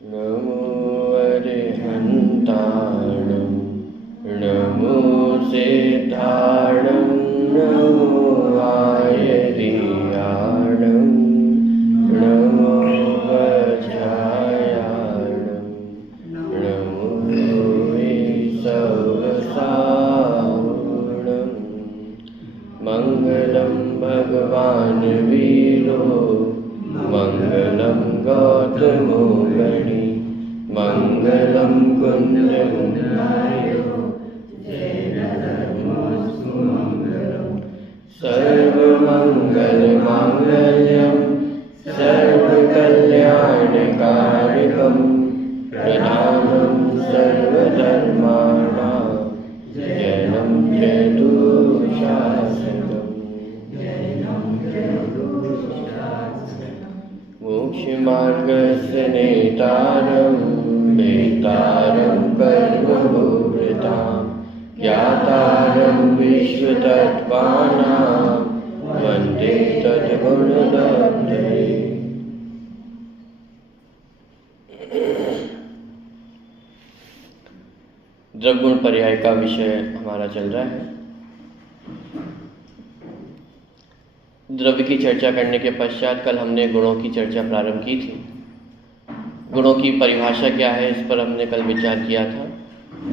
नमो अरिहन्ताणं नमो सिद्धाणं नमो आयर्याणं नमो वज्रायाणं नमो ईशवसावणं मङ्गलं भगवान् वीरो मङ्गलं गौतमो गणि मङ्गलं कुन्दकुन्दनायो जयधर्मस्तु मङ्गलं सर्वमङ्गलमाङ्गल्यं सर्वकल्याणकारिकं प्रधानं सर्वधर्माणां जयनं जयतुशासनम् मोक्षमार्गस्य नेतारं वेतारं कर्मभूभृतां ज्ञातारं विश्वतत्त्वानां वन्दे तद्गुणलब्धये। द्रव्यगुण पर्याय का विषय हमारा चल रहा है। द्रव्य की चर्चा करने के पश्चात कल हमने गुणों की चर्चा प्रारंभ की थी। गुणों की परिभाषा क्या है, इस पर हमने कल विचार किया था।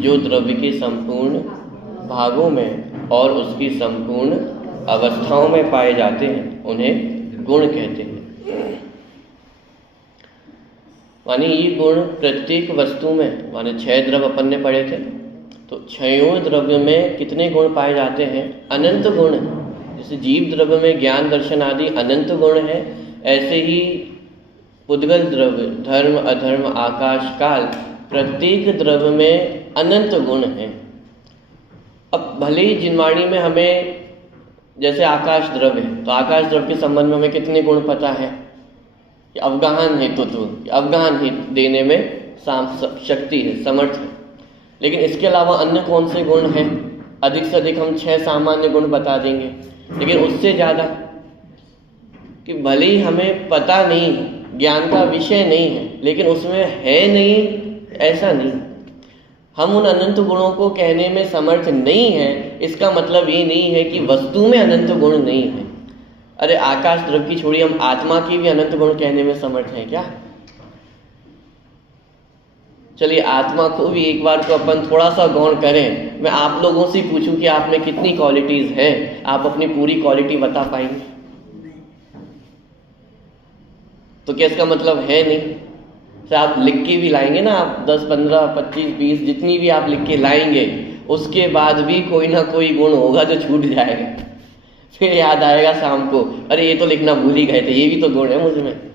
जो द्रव्य के संपूर्ण भागों में और उसकी संपूर्ण अवस्थाओं में पाए जाते हैं उन्हें गुण कहते हैं। माने ये गुण प्रत्येक वस्तु में, माने 6 द्रव्य अपन ने पढ़े थे, तो 6 द्रव्य में कितने गुण पाए जाते हैं? अनंत गुण। जैसे जीव द्रव्य में ज्ञान दर्शन आदि अनंत गुण है, ऐसे ही पुद्गल द्रव्य, धर्म अधर्म आकाश काल, प्रत्येक द्रव्य में अनंत गुण हैं। अब भले ही जिनवाणी में हमें जैसे आकाश द्रव्य है, तो आकाश द्रव्य के संबंध में हमें कितने गुण पता है कि अवगाहन हेतु तो अवगाहन ही देने में शक्ति है, समर्थ है। लेकिन इसके अलावा अन्य कौन से गुण हैं? अधिक से अधिक हम 6 सामान्य गुण बता देंगे, लेकिन उससे ज़्यादा कि भले ही हमें पता नहीं, ज्ञान का विषय नहीं है, लेकिन उसमें है नहीं, ऐसा नहीं। हम उन अनंत गुणों को कहने में समर्थ नहीं है, इसका मतलब ये नहीं है कि वस्तु में अनंत गुण नहीं है। अरे आकाश द्रव्य की छोड़ी, हम आत्मा की भी अनंत गुण कहने में समर्थ हैं क्या? चलिए आत्मा को भी एक बार को अपन थोड़ा सा गौण करें। मैं आप लोगों से पूछूं कि आप में कितनी क्वालिटीज हैं, आप अपनी पूरी क्वालिटी बता पाएंगे? तो क्या इसका मतलब है नहीं? तो आप लिख के भी लाएंगे ना, आप 10, 15, 25, 20 जितनी भी आप लिख के लाएंगे, उसके बाद भी कोई ना कोई गुण होगा जो छूट जाएगा। फिर याद आएगा शाम को, अरे ये तो लिखना भूल ही गए थे, ये भी तो गुण है मुझ में।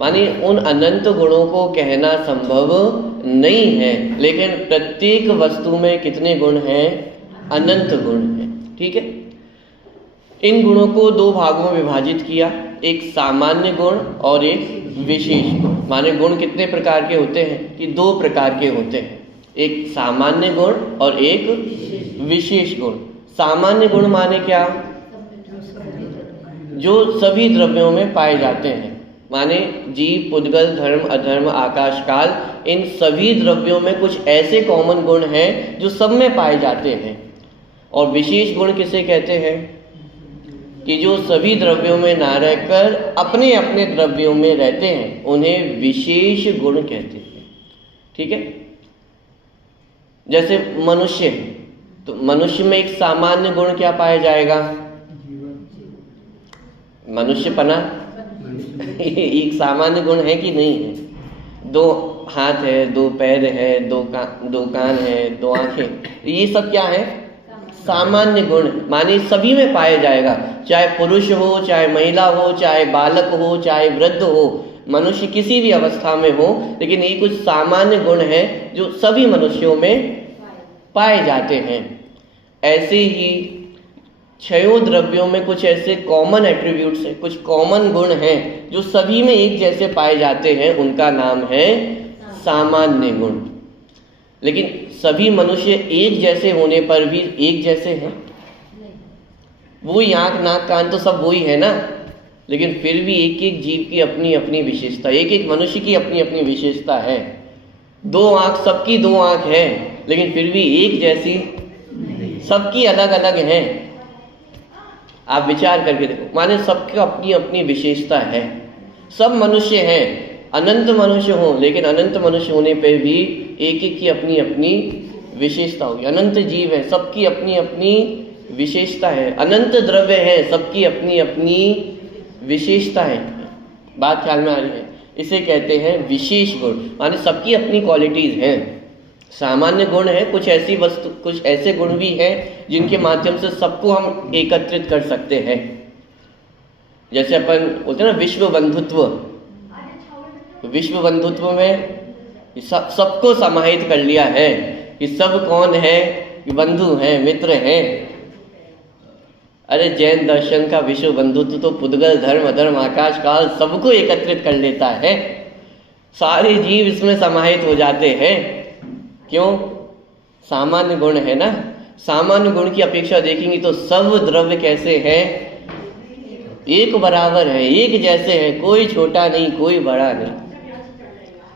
मानी उन अनंत गुणों को कहना संभव नहीं है, लेकिन प्रत्येक वस्तु में कितने गुण हैं? अनंत गुण हैं। ठीक है, इन गुणों को 2 भागों में विभाजित किया, एक सामान्य गुण और एक विशेष गुण। माने गुण कितने प्रकार के होते हैं? कि 2 प्रकार के होते हैं, एक सामान्य गुण और एक विशेष गुण। सामान्य गुण माने क्या? जो सभी द्रव्यों में पाए जाते हैं। माने जीव पुद्गल धर्म अधर्म आकाश काल, इन सभी द्रव्यों में कुछ ऐसे कॉमन गुण हैं जो सब में पाए जाते हैं। और विशेष गुण किसे कहते हैं? कि जो सभी द्रव्यों में ना रहकर अपने अपने द्रव्यों में रहते हैं, उन्हें विशेष गुण कहते हैं। ठीक है, जैसे मनुष्य, तो मनुष्य में एक सामान्य गुण क्या पाया जाएगा? मनुष्यपना एक सामान्य गुण है कि नहीं है? 2 हाथ है, 2 पैर है, 2 कान है, 2 आंखें, ये सब क्या है? सामान्य गुण। माने सभी में पाया जाएगा, चाहे पुरुष हो, चाहे महिला हो, चाहे बालक हो, चाहे वृद्ध हो, मनुष्य किसी भी अवस्था में हो, लेकिन ये कुछ सामान्य गुण हैं जो सभी मनुष्यों में पाए जाते हैं। ऐसे ही 6 द्रव्यों में कुछ ऐसे कॉमन एट्रीब्यूट्स हैं, कुछ कॉमन गुण हैं जो सभी में एक जैसे पाए जाते हैं, उनका नाम है सामान्य गुण। लेकिन सभी मनुष्य एक जैसे होने पर भी एक जैसे हैं? वही आंख नाक कान तो सब वही है ना, लेकिन फिर भी एक एक जीव की अपनी अपनी विशेषता, एक एक मनुष्य की अपनी अपनी विशेषता है। दो आंख, सबकी दो आंख है, लेकिन फिर भी एक जैसी सबकी अलग अलग है। आप विचार करके देखो, माने सबकी अपनी अपनी विशेषता है। सब मनुष्य हैं, अनंत मनुष्य हों, लेकिन अनंत मनुष्य होने पर भी एक एक की अपनी अपनी विशेषता होगी। अनंत जीव है, सबकी अपनी अपनी विशेषता है। अनंत द्रव्य है, सबकी अपनी अपनी विशेषता है। बात ख्याल में आ रही है? इसे कहते हैं विशेष गुण, माने सबकी अपनी क्वालिटीज हैं। सामान्य गुण है, कुछ ऐसी वस्तु, कुछ ऐसे गुण भी हैं जिनके माध्यम से सबको हम एकत्रित कर सकते हैं। जैसे अपन बोलते हैं ना विश्व बंधुत्व, तो विश्व बंधुत्व में सबको समाहित कर लिया है कि सब कौन है, कि बंधु हैं, मित्र हैं। अरे जैन दर्शन का विश्व बंधुत्व तो पुद्गल, धर्म, अधर्म, आकाश काल सबको एकत्रित कर लेता है। सारे जीव इसमें समाहित हो जाते हैं। क्यों? सामान्य गुण है ना। सामान्य गुण की अपेक्षा देखेंगे तो सब द्रव्य कैसे हैं? एक बराबर है, एक जैसे हैं, कोई छोटा नहीं, कोई बड़ा नहीं।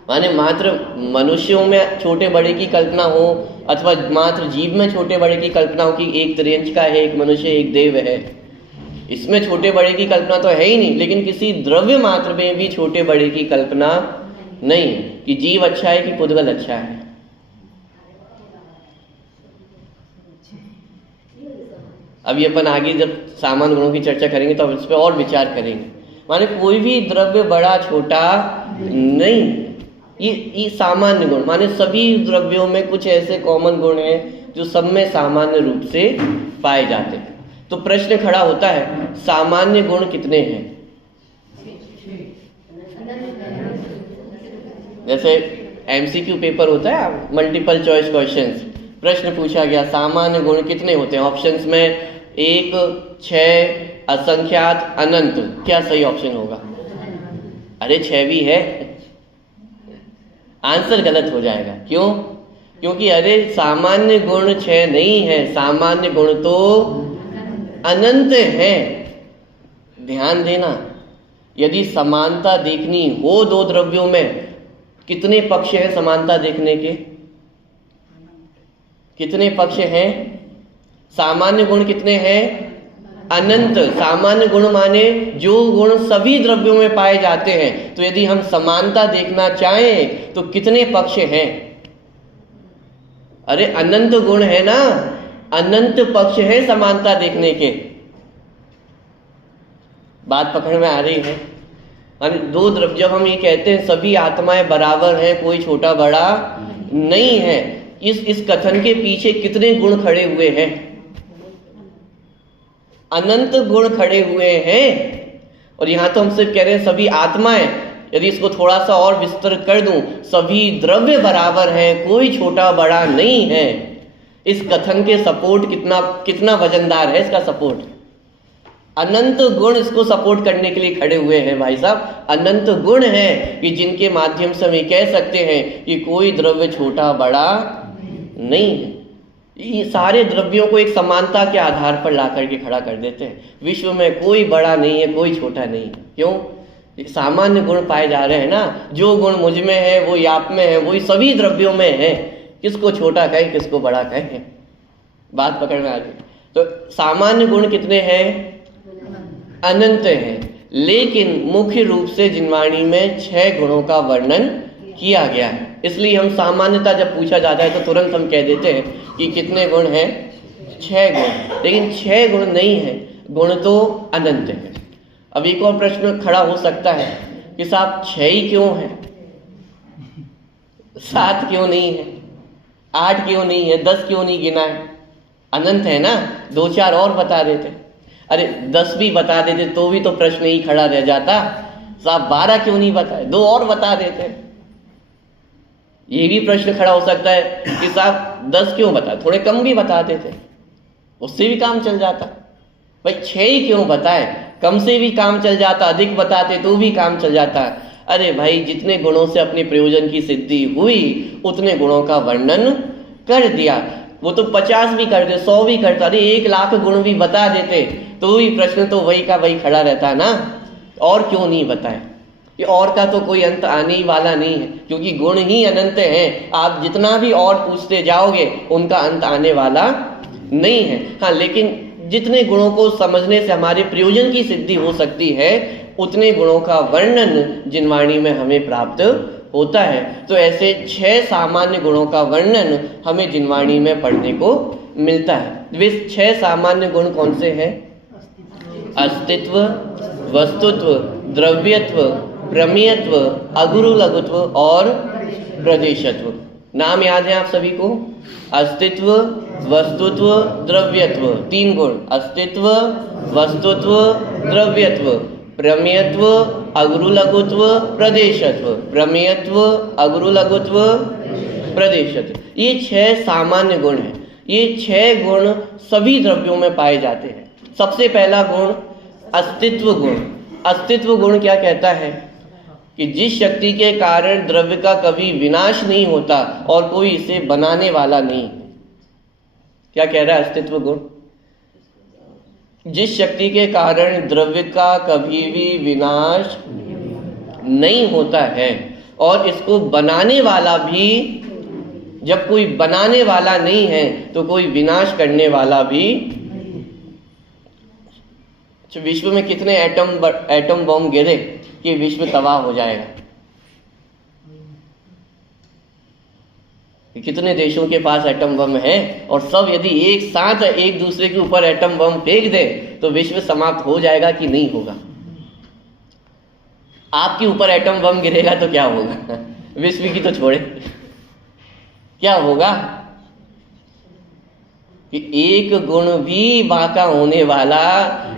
माने मात्र मनुष्यों में छोटे बड़े की कल्पना हो, अथवा मात्र जीव में छोटे बड़े की कल्पना हो कि एक त्रियंच का है, एक मनुष्य, एक देव है, इसमें छोटे बड़े की कल्पना तो है ही नहीं। लेकिन किसी द्रव्य मात्र में भी छोटे बड़े की कल्पना नहीं, कि जीव अच्छा है कि पुद्गल अच्छा है। अभी अपन आगे जब सामान्य गुणों की चर्चा करेंगे तो इस पर और विचार करेंगे। माने कोई भी द्रव्य बड़ा छोटा नहीं, ये सामान्य गुण, माने सभी द्रव्यों में कुछ ऐसे कॉमन गुण हैं जो सब में सामान्य रूप से पाए जाते हैं। तो प्रश्न खड़ा होता है, सामान्य गुण कितने हैं? जैसे एमसीक्यू पेपर होता है, मल्टीपल चॉइस क्वेश्चंस, प्रश्न पूछा गया सामान्य गुण कितने होते हैं? ऑप्शंस में 1, 6, असंख्यात, अनंत। क्या सही ऑप्शन होगा? अरे 6 भी है, आंसर गलत हो जाएगा। क्यों? क्योंकि अरे सामान्य गुण 6 नहीं है, सामान्य गुण तो अनंत है। ध्यान देना, यदि समानता देखनी हो दो द्रव्यों में, कितने पक्ष हैं समानता देखने के? कितने पक्ष हैं? सामान्य गुण कितने हैं? अनंत। सामान्य गुण माने जो गुण सभी द्रव्यों में पाए जाते हैं। तो यदि हम समानता देखना चाहें तो कितने पक्ष हैं? अरे अनंत गुण है ना, अनंत पक्ष है समानता देखने के। बात पकड़ में आ रही है? माने दो द्रव्य, जब हम ये कहते हैं सभी आत्माएं बराबर हैं, कोई छोटा बड़ा नहीं है, इस कथन के पीछे कितने गुण खड़े हुए हैं? अनंत गुण खड़े हुए हैं। और यहां तो हम सिर्फ कह रहे हैं सभी आत्माएं। यदि इसको थोड़ा सा और विस्तृत कर दूं, सभी द्रव्य बराबर हैं, कोई छोटा बड़ा नहीं है। इस कथन के सपोर्ट कितना वजनदार है इसका सपोर्ट। अनंत गुण इसको सपोर्ट करने के लिए खड़े हुए हैं भाई साहब। अनंत गुण है कि जिनके माध्यम से हम ये कह सकते हैं कि कोई द्रव्य छोटा बड़ा नहीं है। ये सारे द्रव्यों को एक समानता के आधार पर ला करके खड़ा कर देते हैं। विश्व में कोई बड़ा नहीं है, कोई छोटा नहीं है। क्यों? सामान्य गुण पाए जा रहे हैं ना। जो गुण मुझ में है वो आप में है, वही सभी द्रव्यों में है। किसको छोटा कहें, किसको बड़ा कहें? बात पकड़ में आ गई। तो सामान्य गुण कितने हैं? अनंत हैं। लेकिन मुख्य रूप से जिनवाणी में 6 गुणों का वर्णन किया गया है। इसलिए हम सामान्यता जब पूछा जाता है तो तुरंत हम कह देते हैं कि कितने गुण हैं? 6 गुण। लेकिन 6 गुण नहीं है, गुण तो अनंत है। अब एक और प्रश्न खड़ा हो सकता है कि साहब 6 ही क्यों है, 7 क्यों नहीं है, 8 क्यों नहीं है, 10 क्यों नहीं गिना है? अनंत है ना, 2-4 और बता देते। अरे 10 भी बता देते तो भी तो प्रश्न ही खड़ा रह जाता। साहब 12 क्यों नहीं बताए, 2 और बता देते। ये भी प्रश्न खड़ा हो सकता है कि साहब 10 क्यों बताए, थोड़े कम भी बता देते, उससे भी काम चल जाता। भाई 6 ही क्यों बताए, कम से भी काम चल जाता, अधिक बताते तो भी काम चल जाता। अरे भाई जितने गुणों से अपने प्रयोजन की सिद्धि हुई उतने गुणों का वर्णन कर दिया। वो तो 50 भी कर दे, 100 भी करता, अरे 1 लाख गुण भी बता देते तो भी प्रश्न तो वही का वही खड़ा रहता ना। और क्यों नहीं बताए? कि और का तो कोई अंत आने ही वाला नहीं है, क्योंकि गुण ही अनंत हैं। आप जितना भी और पूछते जाओगे उनका अंत आने वाला नहीं है। हाँ, लेकिन जितने गुणों को समझने से हमारे प्रयोजन की सिद्धि हो सकती है, उतने गुणों का वर्णन जिनवाणी में हमें प्राप्त होता है। तो ऐसे 6 सामान्य गुणों का वर्णन हमें जिनवाणी में पढ़ने को मिलता है। वे 6 सामान्य गुण कौन से हैं? अस्तित्व, वस्तुत्व, द्रव्यत्व, प्रमेयत्व, अगुरु लघुत्व और प्रदेशत्व। नाम याद है आप सभी को? अस्तित्व, वस्तुत्व, द्रव्यत्व, 3 गुण। अस्तित्व, वस्तुत्व, द्रव्यत्व, प्रमेयत्व, अगुरु लघुत्व, प्रदेशत्व। प्रमेयत्व, अगुरु लघुत्व, प्रदेशत्व, ये 6 सामान्य गुण हैं। ये 6 गुण सभी द्रव्यों में पाए जाते हैं। सबसे पहला गुण अस्तित्व गुण। अस्तित्व गुण क्या कहता है? कि जिस शक्ति के कारण द्रव्य का कभी विनाश नहीं होता और कोई इसे बनाने वाला नहीं। क्या कह रहा है अस्तित्व गुण? जिस शक्ति के कारण द्रव्य का कभी भी विनाश नहीं होता है और इसको बनाने वाला भी, जब कोई बनाने वाला नहीं है तो कोई विनाश करने वाला भी। विश्व में कितने एटम बम गिरे कि विश्व तबाह हो जाएगा? कितने देशों के पास एटम बम है, और सब यदि एक साथ एक दूसरे के ऊपर एटम बम फेंक दे तो विश्व समाप्त हो जाएगा कि नहीं होगा? आपके ऊपर एटम बम गिरेगा तो क्या होगा? विश्व की तो छोड़े, क्या होगा? कि एक गुण भी बाका होने वाला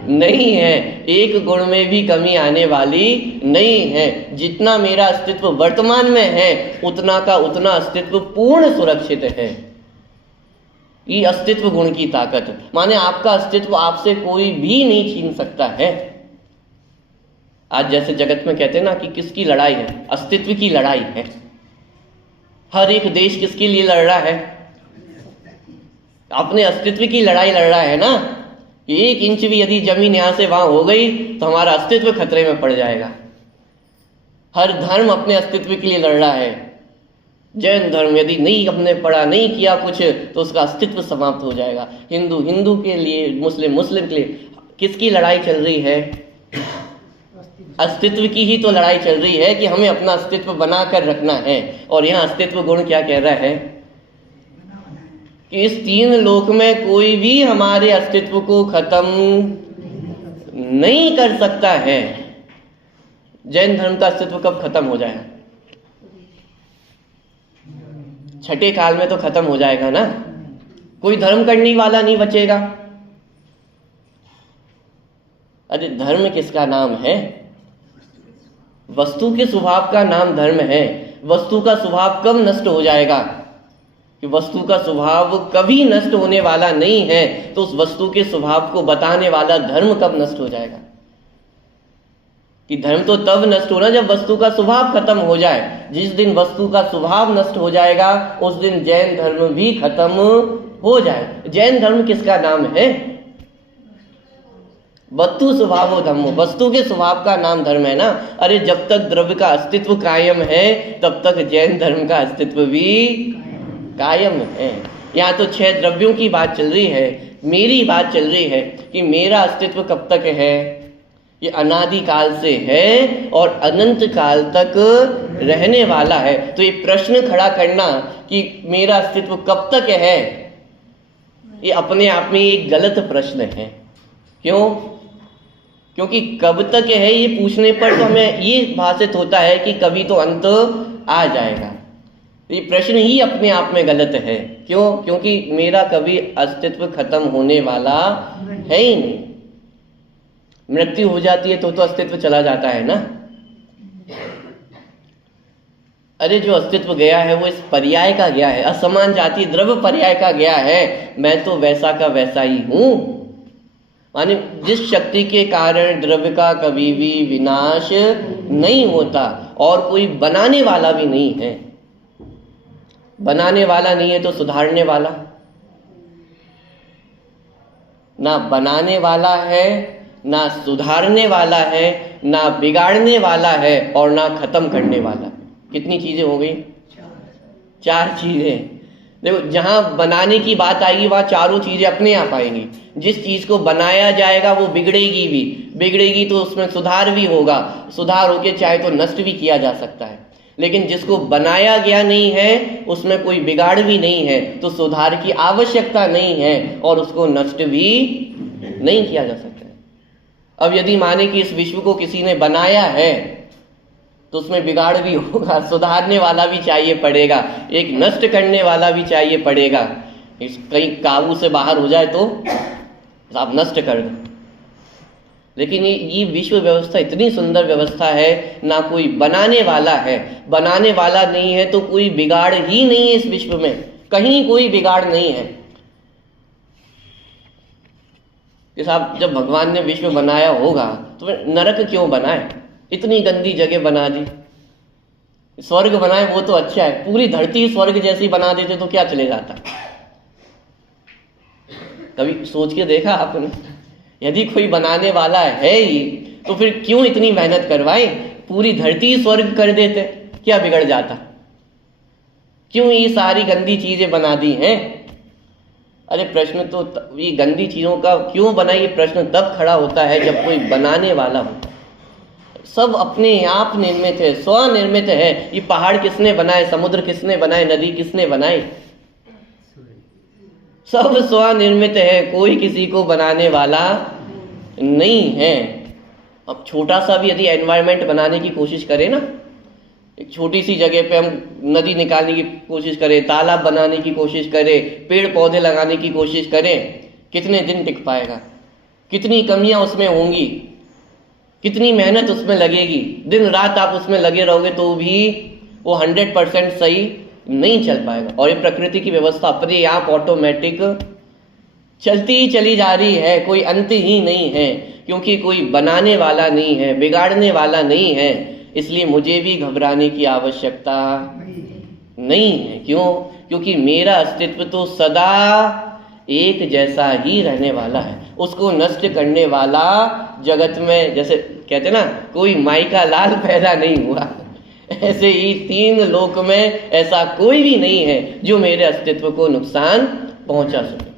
नहीं है, एक गुण में भी कमी आने वाली नहीं है। जितना मेरा अस्तित्व वर्तमान में है उतना का उतना अस्तित्व पूर्ण सुरक्षित है। ये अस्तित्व गुण की ताकत है। माने आपका अस्तित्व आपसे कोई भी नहीं छीन सकता है। आज जैसे जगत में कहते हैं ना कि किसकी लड़ाई है? अस्तित्व की लड़ाई है। हर एक देश किसके लिए लड़ रहा है? अपने अस्तित्व की लड़ाई लड़ रहा है ना। कि 1 इंच भी यदि जमीन यहां से वहां हो गई तो हमारा अस्तित्व खतरे में पड़ जाएगा। हर धर्म अपने अस्तित्व के लिए लड़ रहा है। जैन धर्म यदि नहीं अपने पढ़ा, नहीं किया कुछ, तो उसका अस्तित्व समाप्त हो जाएगा। हिंदू हिंदू के लिए, मुस्लिम मुस्लिम के लिए। किसकी लड़ाई चल रही है? अस्तित्व की ही तो लड़ाई चल रही है कि हमें अपना अस्तित्व बना कर रखना है। और यहाँ अस्तित्व गुण क्या कह रहा है? कि इस 3 लोक में कोई भी हमारे अस्तित्व को खत्म नहीं कर सकता है। जैन धर्म का अस्तित्व कब खत्म हो जाएगा? छठे काल में तो खत्म हो जाएगा ना। कोई धर्म करने वाला नहीं बचेगा। अरे धर्म किसका नाम है? वस्तु के स्वभाव का नाम धर्म है। वस्तु का स्वभाव कब नष्ट हो जाएगा? कि वस्तु का स्वभाव कभी नष्ट होने वाला नहीं है, तो उस वस्तु के स्वभाव को बताने वाला धर्म कब नष्ट हो जाएगा? कि धर्म तो तब नष्ट होना जब वस्तु का स्वभाव खत्म हो जाए। जिस दिन वस्तु का स्वभाव नष्ट हो जाएगा उस दिन जैन धर्म भी खत्म हो जाए। जैन धर्म किसका नाम है? वस्तु स्वभावो धम्मो, वस्तु के स्वभाव का नाम धर्म है ना। अरे जब तक द्रव्य का अस्तित्व कायम है तब तक जैन धर्म का अस्तित्व भी कायम है। यहाँ तो 6 द्रव्यों की बात चल रही है, मेरी बात चल रही है कि मेरा अस्तित्व कब तक है? ये अनादि काल से है और अनंत काल तक रहने वाला है। तो ये प्रश्न खड़ा करना कि मेरा अस्तित्व कब तक है, ये अपने आप में एक गलत प्रश्न है। क्यों? क्योंकि कब तक है ये पूछने पर तो हमें ये भाषित होता है कि कभी तो अंत आ जाएगा। ये प्रश्न ही अपने आप में गलत है। क्यों? क्योंकि मेरा कभी अस्तित्व खत्म होने वाला है ही नहीं। मृत्यु हो जाती है तो अस्तित्व चला जाता है ना। अरे जो अस्तित्व गया है वो इस पर्याय का गया है, असमान जाति द्रव्य पर्याय का गया है। मैं तो वैसा का वैसा ही हूं। माने जिस शक्ति के कारण द्रव्य का कभी भी विनाश नहीं होता और कोई बनाने वाला भी नहीं है। बनाने वाला नहीं है तो सुधारने वाला ना, बनाने वाला है ना सुधारने वाला है, ना बिगाड़ने वाला है, और ना खत्म करने वाला है। कितनी चीजें हो गई? 4 चीजें। देखो, जहां बनाने की बात आएगी वहां चारों चीजें अपने आप आएंगी। जिस चीज को बनाया जाएगा वो बिगड़ेगी भी, बिगड़ेगी तो उसमें सुधार भी होगा, सुधार होके चाहे तो नष्ट भी किया जा सकता है। लेकिन जिसको बनाया गया नहीं है उसमें कोई बिगाड़ भी नहीं है, तो सुधार की आवश्यकता नहीं है और उसको नष्ट भी नहीं किया जा सकता है। अब यदि माने कि इस विश्व को किसी ने बनाया है तो उसमें बिगाड़ भी होगा, सुधारने वाला भी चाहिए पड़ेगा, एक नष्ट करने वाला भी चाहिए पड़ेगा। इस कहीं काबू से बाहर हो जाए तो आप नष्ट कर दो। लेकिन ये विश्व व्यवस्था इतनी सुंदर व्यवस्था है, ना कोई बनाने वाला है, बनाने वाला नहीं है तो कोई बिगाड़ ही नहीं है इस विश्व में, कहीं कोई बिगाड़ नहीं है। कि साहब जब भगवान ने विश्व बनाया होगा तो नरक क्यों बनाए? इतनी गंदी जगह बना दी। स्वर्ग बनाए वो तो अच्छा है, पूरी धरती स्वर्ग जैसी बना देते तो क्या चले जाता? कभी सोच के देखा आपने? यदि कोई बनाने वाला है ही तो फिर क्यों इतनी मेहनत करवाए? पूरी धरती स्वर्ग कर देते, क्या बिगड़ जाता? क्यों ये सारी गंदी चीजें बना दी हैं? अरे प्रश्न तो ये गंदी चीजों का क्यों बनाई, ये प्रश्न तब खड़ा होता है जब कोई बनाने वाला होता है। सब अपने आप निर्मित है, स्वनिर्मित है। ये पहाड़ किसने बनाए, समुद्र किसने बनाए, नदी किसने बनाई? सब स्वनिर्मित है, कोई किसी को बनाने वाला नहीं है। अब छोटा सा भी यदि एनवायरनमेंट बनाने की कोशिश करें ना, एक छोटी सी जगह पे हम नदी निकालने की कोशिश करें, तालाब बनाने की कोशिश करें, पेड़ पौधे लगाने की कोशिश करें, कितने दिन टिक पाएगा? कितनी कमियां उसमें होंगी, कितनी मेहनत उसमें लगेगी। दिन रात आप उसमें लगे रहोगे तो भी वो 100% सही नहीं चल पाएगा। और ये प्रकृति की व्यवस्था अपने आप ऑटोमेटिक चलती ही चली जा रही है, कोई अंत ही नहीं है, क्योंकि कोई बनाने वाला नहीं है, बिगाड़ने वाला नहीं है। इसलिए मुझे भी घबराने की आवश्यकता नहीं है। क्यों? क्योंकि मेरा अस्तित्व तो सदा एक जैसा ही रहने वाला है। उसको नष्ट करने वाला जगत में, जैसे कहते ना, कोई माई का लाल पैदा नहीं हुआ, ऐसे ही 3 लोक में ऐसा कोई भी नहीं है जो मेरे अस्तित्व को नुकसान पहुंचा सके।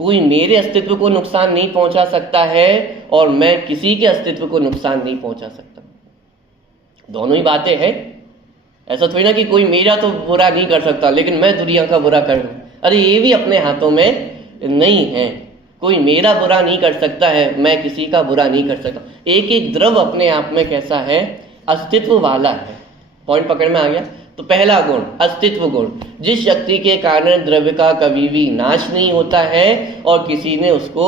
कोई मेरे अस्तित्व को नुकसान नहीं पहुंचा सकता है और मैं किसी के अस्तित्व को नुकसान नहीं पहुंचा सकता। दोनों ही बातें हैं। ऐसा थोड़ी ना कि कोई मेरा तो बुरा नहीं कर सकता लेकिन मैं दुनिया का बुरा कर दूं। अरे ये भी अपने हाथों में नहीं है। कोई मेरा बुरा नहीं कर सकता है, मैं किसी का बुरा नहीं कर सकता। एक एक द्रव अपने आप में कैसा है? अस्तित्व वाला है। पॉइंट पकड़ में आ गया? तो पहला गुण अस्तित्व गुण, जिस शक्ति के कारण द्रव्य का कभी भी नाश नहीं होता है और किसी ने उसको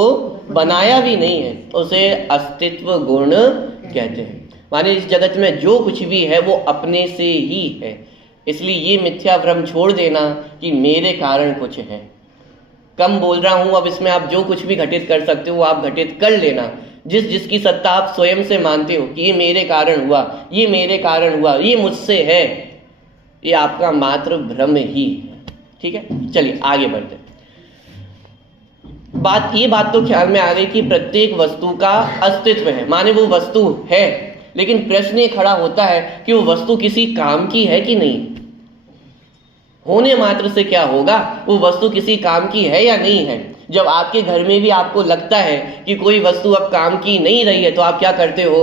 बनाया भी नहीं है, उसे अस्तित्व गुण कहते हैं। माने इस जगत में जो कुछ भी है वो अपने से ही है। इसलिए ये मिथ्या भ्रम छोड़ देना कि मेरे कारण कुछ है। कम बोल रहा हूं, अब इसमें आप जो कुछ भी घटित कर सकते हो आप घटित कर लेना। जिस जिसकी सत्ता आप स्वयं से मानते हो कि ये मेरे कारण हुआ, ये मेरे कारण हुआ, ये मुझसे है, ये आपका मात्र भ्रम ही है। ठीक है, चलिए आगे बढ़ते। ये बात तो ख्याल में आ गई कि प्रत्येक वस्तु का अस्तित्व है, माने वो वस्तु है। लेकिन प्रश्न ये खड़ा होता है कि वो वस्तु किसी काम की है कि नहीं। होने मात्र से क्या होगा, वो वस्तु किसी काम की है या नहीं है। जब आपके घर में भी आपको लगता है कि कोई वस्तु अब काम की नहीं रही है तो आप क्या करते हो?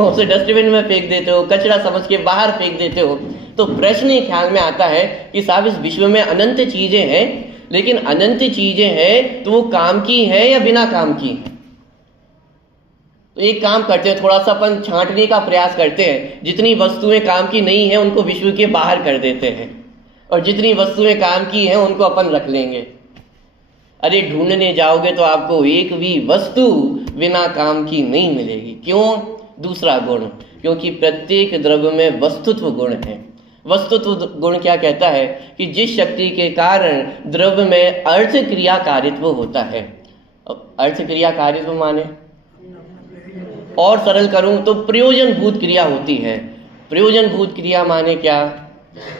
उसे डस्टबिन में फेंक देते हो, कचरा समझ के बाहर फेंक देते हो। तो प्रश्न ये ख्याल में आता है कि साहब इस विश्व में अनंत चीजें हैं, लेकिन अनंत चीजें हैं तो वो काम की है या बिना काम की? तो एक काम करते हैं, थोड़ा सा अपन छांटने का प्रयास करते हैं। जितनी वस्तुएं काम की नहीं है उनको विश्व के बाहर कर देते हैं और जितनी वस्तुएं काम की हैं उनको अपन रख लेंगे। अरे ढूंढने जाओगे तो आपको एक भी वस्तु बिना काम की नहीं मिलेगी। क्यों? दूसरा गुण, क्योंकि प्रत्येक द्रव्य में वस्तुत्व गुण है। वस्तुत्व गुण क्या कहता है कि जिस शक्ति के कारण द्रव्य में अर्थ क्रिया कारित्व होता है। अब अर्थ क्रिया कारित्व माने, और सरल करूं तो प्रयोजनभूत क्रिया होती है। प्रयोजनभूत क्रिया माने क्या?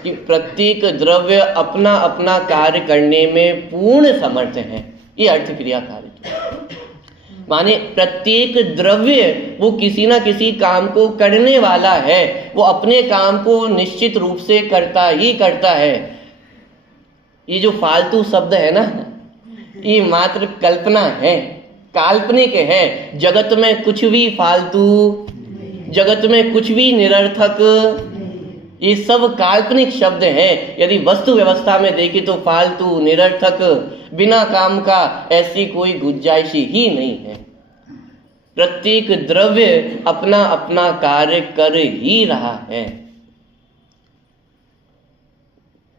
कि प्रत्येक द्रव्य अपना अपना कार्य करने में पूर्ण समर्थ है। ये अर्थ क्रिया कार्य। माने प्रत्येक द्रव्य वो किसी ना किसी काम को करने वाला है, वो अपने काम को निश्चित रूप से करता ही करता है। ये जो फालतू शब्द है ना, ये मात्र कल्पना है, काल्पनिक है। जगत में कुछ भी फालतू, जगत में कुछ भी निरर्थक, ये सब काल्पनिक शब्द हैं। यदि वस्तु व्यवस्था में देखें तो फालतू, निरर्थक, बिना काम का ऐसी कोई गुंजाइश ही नहीं है। प्रत्येक द्रव्य अपना अपना कार्य कर ही रहा है।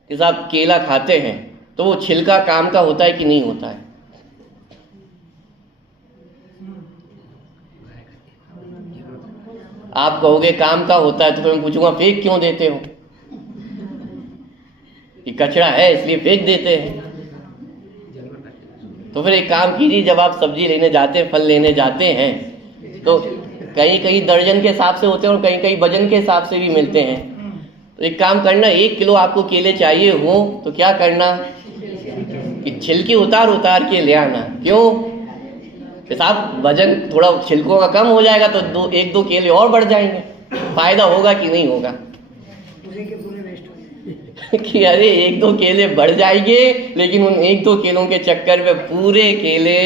जैसे आप केला खाते हैं तो वो छिलका काम का होता है कि नहीं होता है? आप कहोगे काम का होता है, तो फिर मैं पूछूंगा फेंक क्यों देते हो? कि कचरा है इसलिए फेंक देते हैं। तो फिर एक काम कीजिए, जब आप सब्जी लेने जाते हैं, फल लेने जाते हैं, तो कहीं कहीं दर्जन के हिसाब से होते हैं और कहीं कहीं वजन के हिसाब से भी मिलते हैं। तो एक काम करना, 1 किलो आपको केले चाहिए हो तो क्या करना कि छिलके उतार उतार के ले आना। क्यों? साहब वजन थोड़ा छिलकों का कम हो जाएगा तो 1-2 केले और बढ़ जाएंगे। फायदा होगा कि नहीं होगा? कि अरे 1-2 केले बढ़ जाएंगे, लेकिन उन 1-2 केलों के चक्कर में पूरे केले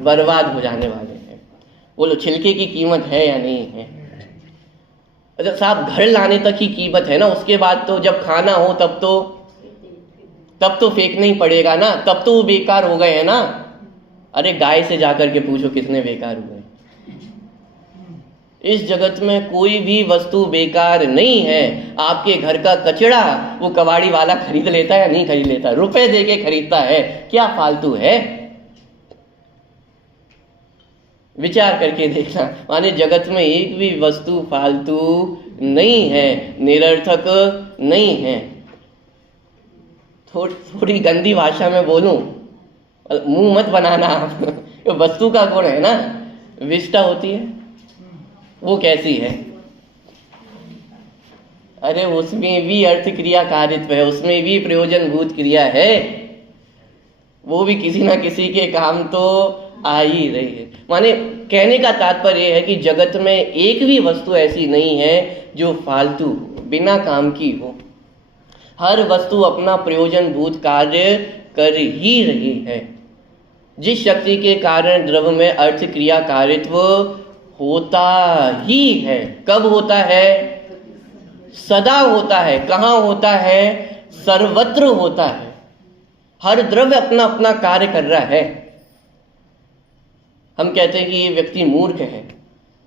बर्बाद हो जाने वाले हैं। बोलो छिलके की कीमत है या नहीं है? अच्छा साहब, घर लाने तक की कीमत है ना, उसके बाद तो जब खाना हो तब तो फेंकना ही पड़ेगा ना, तब तो वो बेकार हो गए हैं ना। अरे गाय से जाकर के पूछो कितने बेकार हुए। इस जगत में कोई भी वस्तु बेकार नहीं है। आपके घर का कचरा वो कबाड़ी वाला खरीद लेता है या नहीं खरीद लेता? रुपए दे के खरीदता है। क्या फालतू है? विचार करके देखना। माने जगत में एक भी वस्तु फालतू नहीं है, निरर्थक नहीं है। थोड़ी गंदी भाषा में बोलूं, मुंह मत बनाना आप। वस्तु का गुण है ना, विष्टा होती है, वो कैसी है? अरे उसमें भी अर्थ क्रिया कारित्व है, उसमें भी प्रयोजन भूत क्रिया है, वो भी किसी ना किसी के काम तो आ ही रही है। माने कहने का तात्पर्य है कि जगत में एक भी वस्तु ऐसी नहीं है जो फालतू बिना काम की हो। हर वस्तु अपना प्रयोजन भूत कार्य कर ही रही है। जिस शक्ति के कारण द्रव्य में अर्थ क्रिया कारित्व होता ही है। कब होता है? सदा होता है। कहाँ होता है? सर्वत्र होता है। हर द्रव्य अपना अपना कार्य कर रहा है। हम कहते हैं कि ये व्यक्ति मूर्ख है,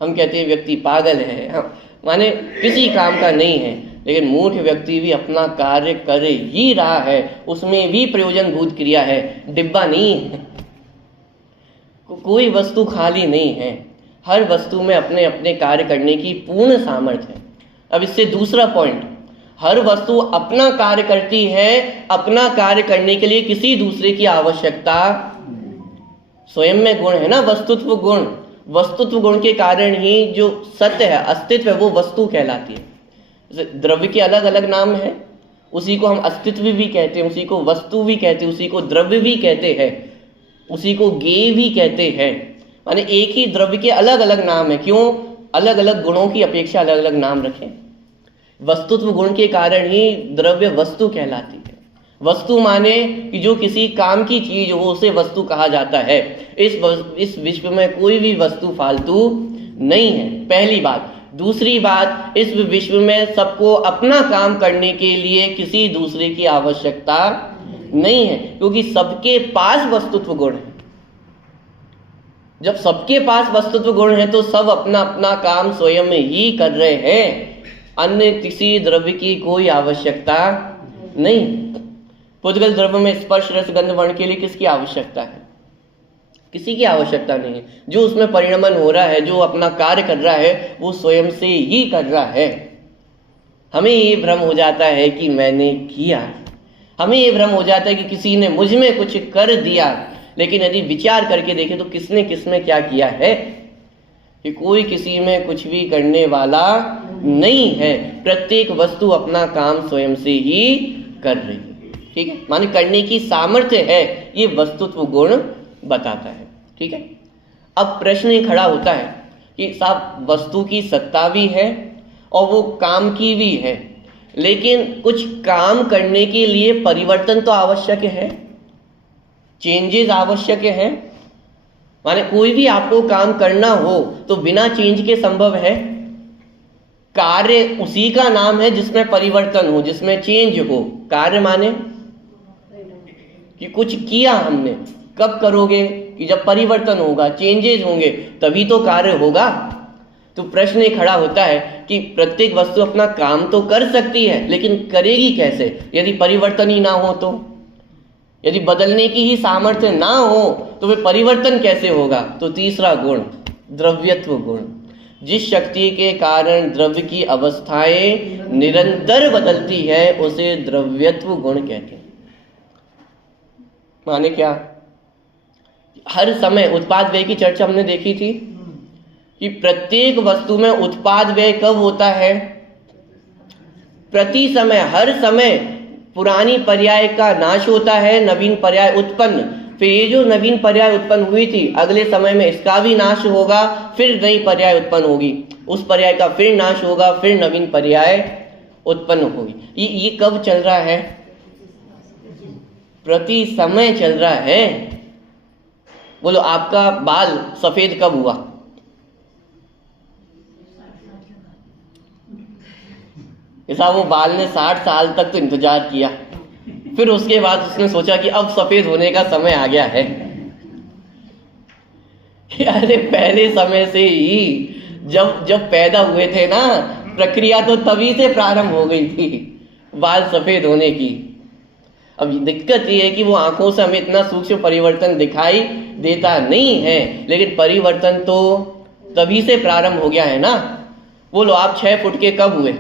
हम कहते हैं व्यक्ति पागल है, माने किसी काम का नहीं है, लेकिन मूर्ख व्यक्ति भी अपना कार्य कर ही रहा है। उसमें भी प्रयोजन भूत क्रिया है, डिब्बा नहीं है। कोई वस्तु खाली नहीं है। हर वस्तु में अपने अपने कार्य करने की पूर्ण सामर्थ्य है। अब इससे दूसरा पॉइंट, हर वस्तु अपना कार्य करती है। अपना कार्य करने के लिए किसी दूसरे की आवश्यकता स्वयं में गुण है ना, वस्तुत्व गुण। वस्तुत्व गुण के कारण ही जो सत्य है, अस्तित्व है, वो वस्तु कहलाती है। द्रव्य के अलग अलग नाम है, उसी को हम अस्तित्व भी कहते हैं, उसी को वस्तु भी कहते हैं, उसी को द्रव्य भी कहते हैं, उसी को ज्ञेय भी कहते हैं। माने एक ही द्रव्य के अलग अलग नाम है। क्यों? अलग अलग गुणों की अपेक्षा अलग अलग नाम रखें। वस्तुत्व गुण के कारण ही द्रव्य वस्तु कहलाती है। वस्तु माने कि जो किसी काम की चीज हो उसे वस्तु कहा जाता है। इस विश्व में कोई भी वस्तु फालतू नहीं है, पहली बात। दूसरी बात, इस विश्व में सबको अपना काम करने के लिए किसी दूसरे की आवश्यकता नहीं है, क्योंकि सबके पास वस्तुत्व गुण है। जब सबके पास वस्तुत्व गुण है तो सब अपना अपना काम स्वयं में ही कर रहे हैं। अन्य किसी द्रव्य की कोई आवश्यकता नहीं। पुद्गल द्रव्य में स्पर्श रस गंध वर्ण के लिए किसकी आवश्यकता है? किसी की आवश्यकता नहीं है। जो उसमें परिणमन हो रहा है, जो अपना कार्य कर रहा है, वो स्वयं से ही कर रहा है। हमें ये भ्रम हो जाता है कि मैंने किया, हमें ये भ्रम हो जाता है कि किसी ने मुझ में कुछ कर दिया, लेकिन यदि विचार करके देखें तो किसने किसमें क्या किया है? कि कोई किसी में कुछ भी करने वाला नहीं है। प्रत्येक वस्तु अपना काम स्वयं से ही कर रही है। ठीक है, माने करने की सामर्थ्य है, ये वस्तुत्व गुण बताता है। ठीक है, अब प्रश्न ये खड़ा होता है कि साहब वस्तु की सत्ता भी है और वो काम की भी है, लेकिन कुछ काम करने के लिए परिवर्तन तो आवश्यक है, चेंजेस आवश्यक है। माने कोई भी आपको काम करना हो तो बिना चेंज के संभव है? कार्य उसी का नाम है जिसमें परिवर्तन हो, जिसमें चेंज हो। कार्य माने कि कुछ किया हमने। कब करोगे? कि जब परिवर्तन होगा, चेंजेस होंगे, तभी तो कार्य होगा। तो प्रश्न ये खड़ा होता है कि प्रत्येक वस्तु अपना काम तो कर सकती है, लेकिन करेगी कैसे? यदि परिवर्तन ही ना हो तो, यदि बदलने की ही सामर्थ्य ना हो तो वे परिवर्तन कैसे होगा? तो तीसरा गुण, द्रव्यत्व गुण। जिस शक्ति के कारण द्रव्य की अवस्थाएं निरंतर बदलती है उसे द्रव्यत्व गुण कहते हैं। माने क्या? हर समय उत्पाद व्यय की चर्चा हमने देखी थी कि प्रत्येक वस्तु में उत्पाद व्यय कब होता है? प्रति समय, हर समय पुरानी पर्याय का नाश होता है, नवीन पर्याय उत्पन्न। फिर ये जो नवीन पर्याय उत्पन्न हुई थी, अगले समय में इसका भी नाश होगा, फिर नई पर्याय उत्पन्न होगी, उस पर्याय का फिर नाश होगा, फिर नवीन पर्याय उत्पन्न होगी। ये कब चल रहा है? प्रति समय चल रहा है। बोलो, आपका बाल सफेद कब हुआ? ऐसा वो बाल ने 60 साल तक तो इंतजार किया, फिर उसके बाद उसने सोचा कि अब सफेद होने का समय आ गया है। अरे पहले समय से ही जब पैदा हुए थे ना, प्रक्रिया तो तभी से प्रारंभ हो गई थी बाल सफेद होने की। अब दिक्कत ये है कि वो आंखों से हमें इतना सूक्ष्म परिवर्तन दिखाई देता नहीं है, लेकिन परिवर्तन तो तभी से प्रारंभ हो गया है ना। बोलो, आप 6 फुट के कब हुए?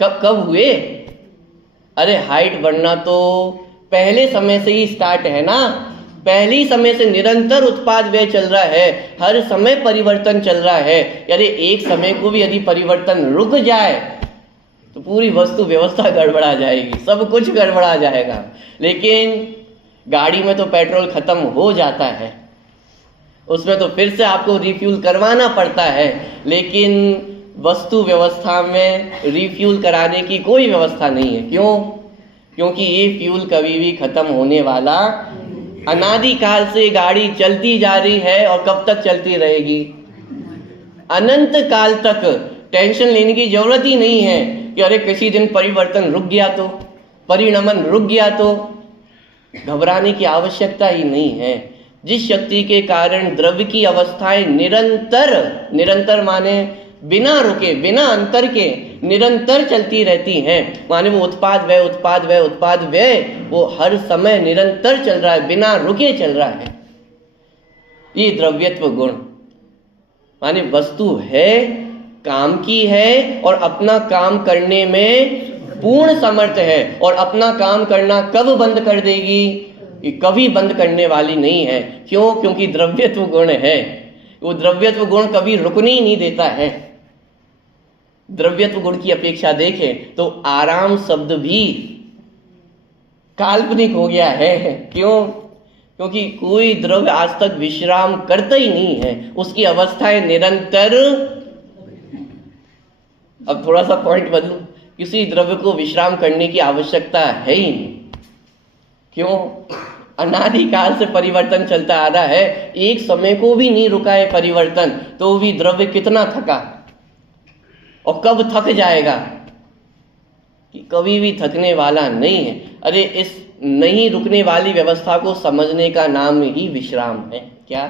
कब हुए? अरे हाइट बढ़ना तो पहले समय से ही स्टार्ट है ना। पहले समय से निरंतर उत्पाद व्यय चल रहा है, हर समय परिवर्तन चल रहा है। यानी एक समय को भी यदि परिवर्तन रुक जाए तो पूरी वस्तु व्यवस्था गड़बड़ा जाएगी, सब कुछ गड़बड़ा जाएगा। लेकिन गाड़ी में तो पेट्रोल खत्म हो जाता है, उसमें तो फिर से आपको रिफ्यूल करवाना पड़ता है, लेकिन वस्तु व्यवस्था में रिफ्यूल कराने की कोई व्यवस्था नहीं है। क्यों? क्योंकि ये फ्यूल कभी भी खत्म होने वाला, अनादिकाल से गाड़ी चलती जा रही है और कब तक चलती रहेगी? अनंत काल तक। टेंशन लेने की जरूरत ही नहीं है कि अरे किसी दिन परिवर्तन रुक गया तो, परिणमन रुक गया तो। घबराने की आवश्यकता ही नहीं है। जिस शक्ति के कारण द्रव्य की अवस्थाएं निरंतर माने बिना रुके, बिना अंतर के निरंतर चलती रहती हैं, माने वो उत्पाद व्यय वो हर समय निरंतर चल रहा है, बिना रुके चल रहा है। ये द्रव्यत्व गुण माने वस्तु है, काम की है और अपना काम करने में पूर्ण समर्थ है। और अपना काम करना कब बंद कर देगी? ये कभी बंद करने वाली नहीं है। क्यों? क्योंकि द्रव्यत्व गुण है। वो द्रव्यत्व गुण कभी रुकने ही नहीं देता है। द्रव्यत्व गुण की अपेक्षा देखें तो आराम शब्द भी काल्पनिक हो गया है। क्यों? क्योंकि कोई द्रव्य आज तक विश्राम करता ही नहीं है, उसकी अवस्थाएं निरंतर। अब थोड़ा सा पॉइंट बदलूं, किसी द्रव्य को विश्राम करने की आवश्यकता है ही नहीं। क्यों? अनादिकाल से परिवर्तन चलता आ रहा है, एक समय को भी नहीं रुका है परिवर्तन, तो भी द्रव्य कितना थका और कब थक जाएगा? कि कभी भी थकने वाला नहीं है। अरे इस नहीं रुकने वाली व्यवस्था को समझने का नाम ही विश्राम है। क्या?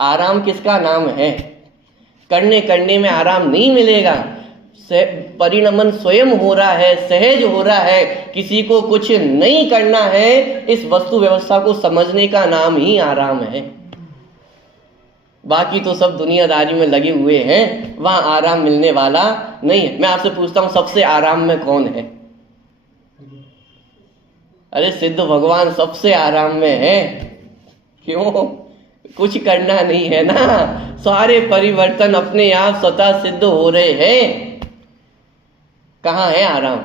आराम किसका नाम है? करने में आराम नहीं मिलेगा। परिणमन स्वयं हो रहा है, सहज हो रहा है, किसी को कुछ नहीं करना है। इस वस्तु व्यवस्था को समझने का नाम ही आराम है। बाकी तो सब दुनियादारी में लगे हुए हैं, वहां आराम मिलने वाला नहीं है। मैं आपसे पूछता हूं, सबसे आराम में कौन है? अरे सिद्ध भगवान सबसे आराम में है। क्यों? कुछ करना नहीं है ना, सारे परिवर्तन अपने आप स्वतः सिद्ध हो रहे हैं। कहाँ है आराम?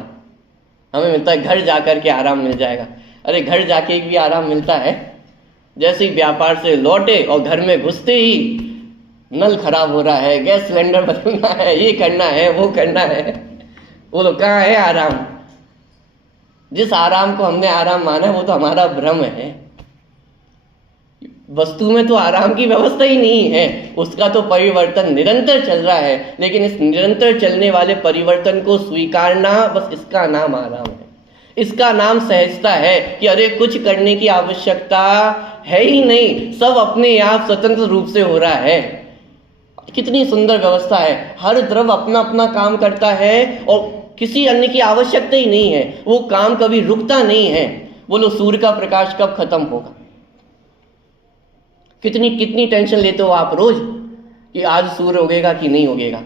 हमें मिलता है घर जाकर के आराम मिल जाएगा। अरे घर जाके भी आराम मिलता है? जैसे ही व्यापार से लौटे और घर में घुसते ही नल खराब हो रहा है, गैस सिलेंडर बदलना है, ये करना है, वो करना है, वो तो कहाँ है आराम? जिस आराम को हमने आराम माना है वो तो हमारा भ्रम है। वस्तु में तो आराम की व्यवस्था ही नहीं है, उसका तो परिवर्तन निरंतर चल रहा है। लेकिन इस निरंतर चलने वाले परिवर्तन को स्वीकारना, बस इसका नाम आराम है, इसका नाम सहजता है कि अरे कुछ करने की आवश्यकता है ही नहीं, सब अपने आप स्वतंत्र रूप से हो रहा है। कितनी सुंदर व्यवस्था है, हर द्रव्य अपना अपना काम करता है और किसी अन्य की आवश्यकता ही नहीं है, वो काम कभी रुकता नहीं है। बोलो सूर्य का प्रकाश कब खत्म होगा? कितनी कितनी टेंशन लेते हो आप रोज कि आज सूर्य उगेगा कि नहीं उगेगा।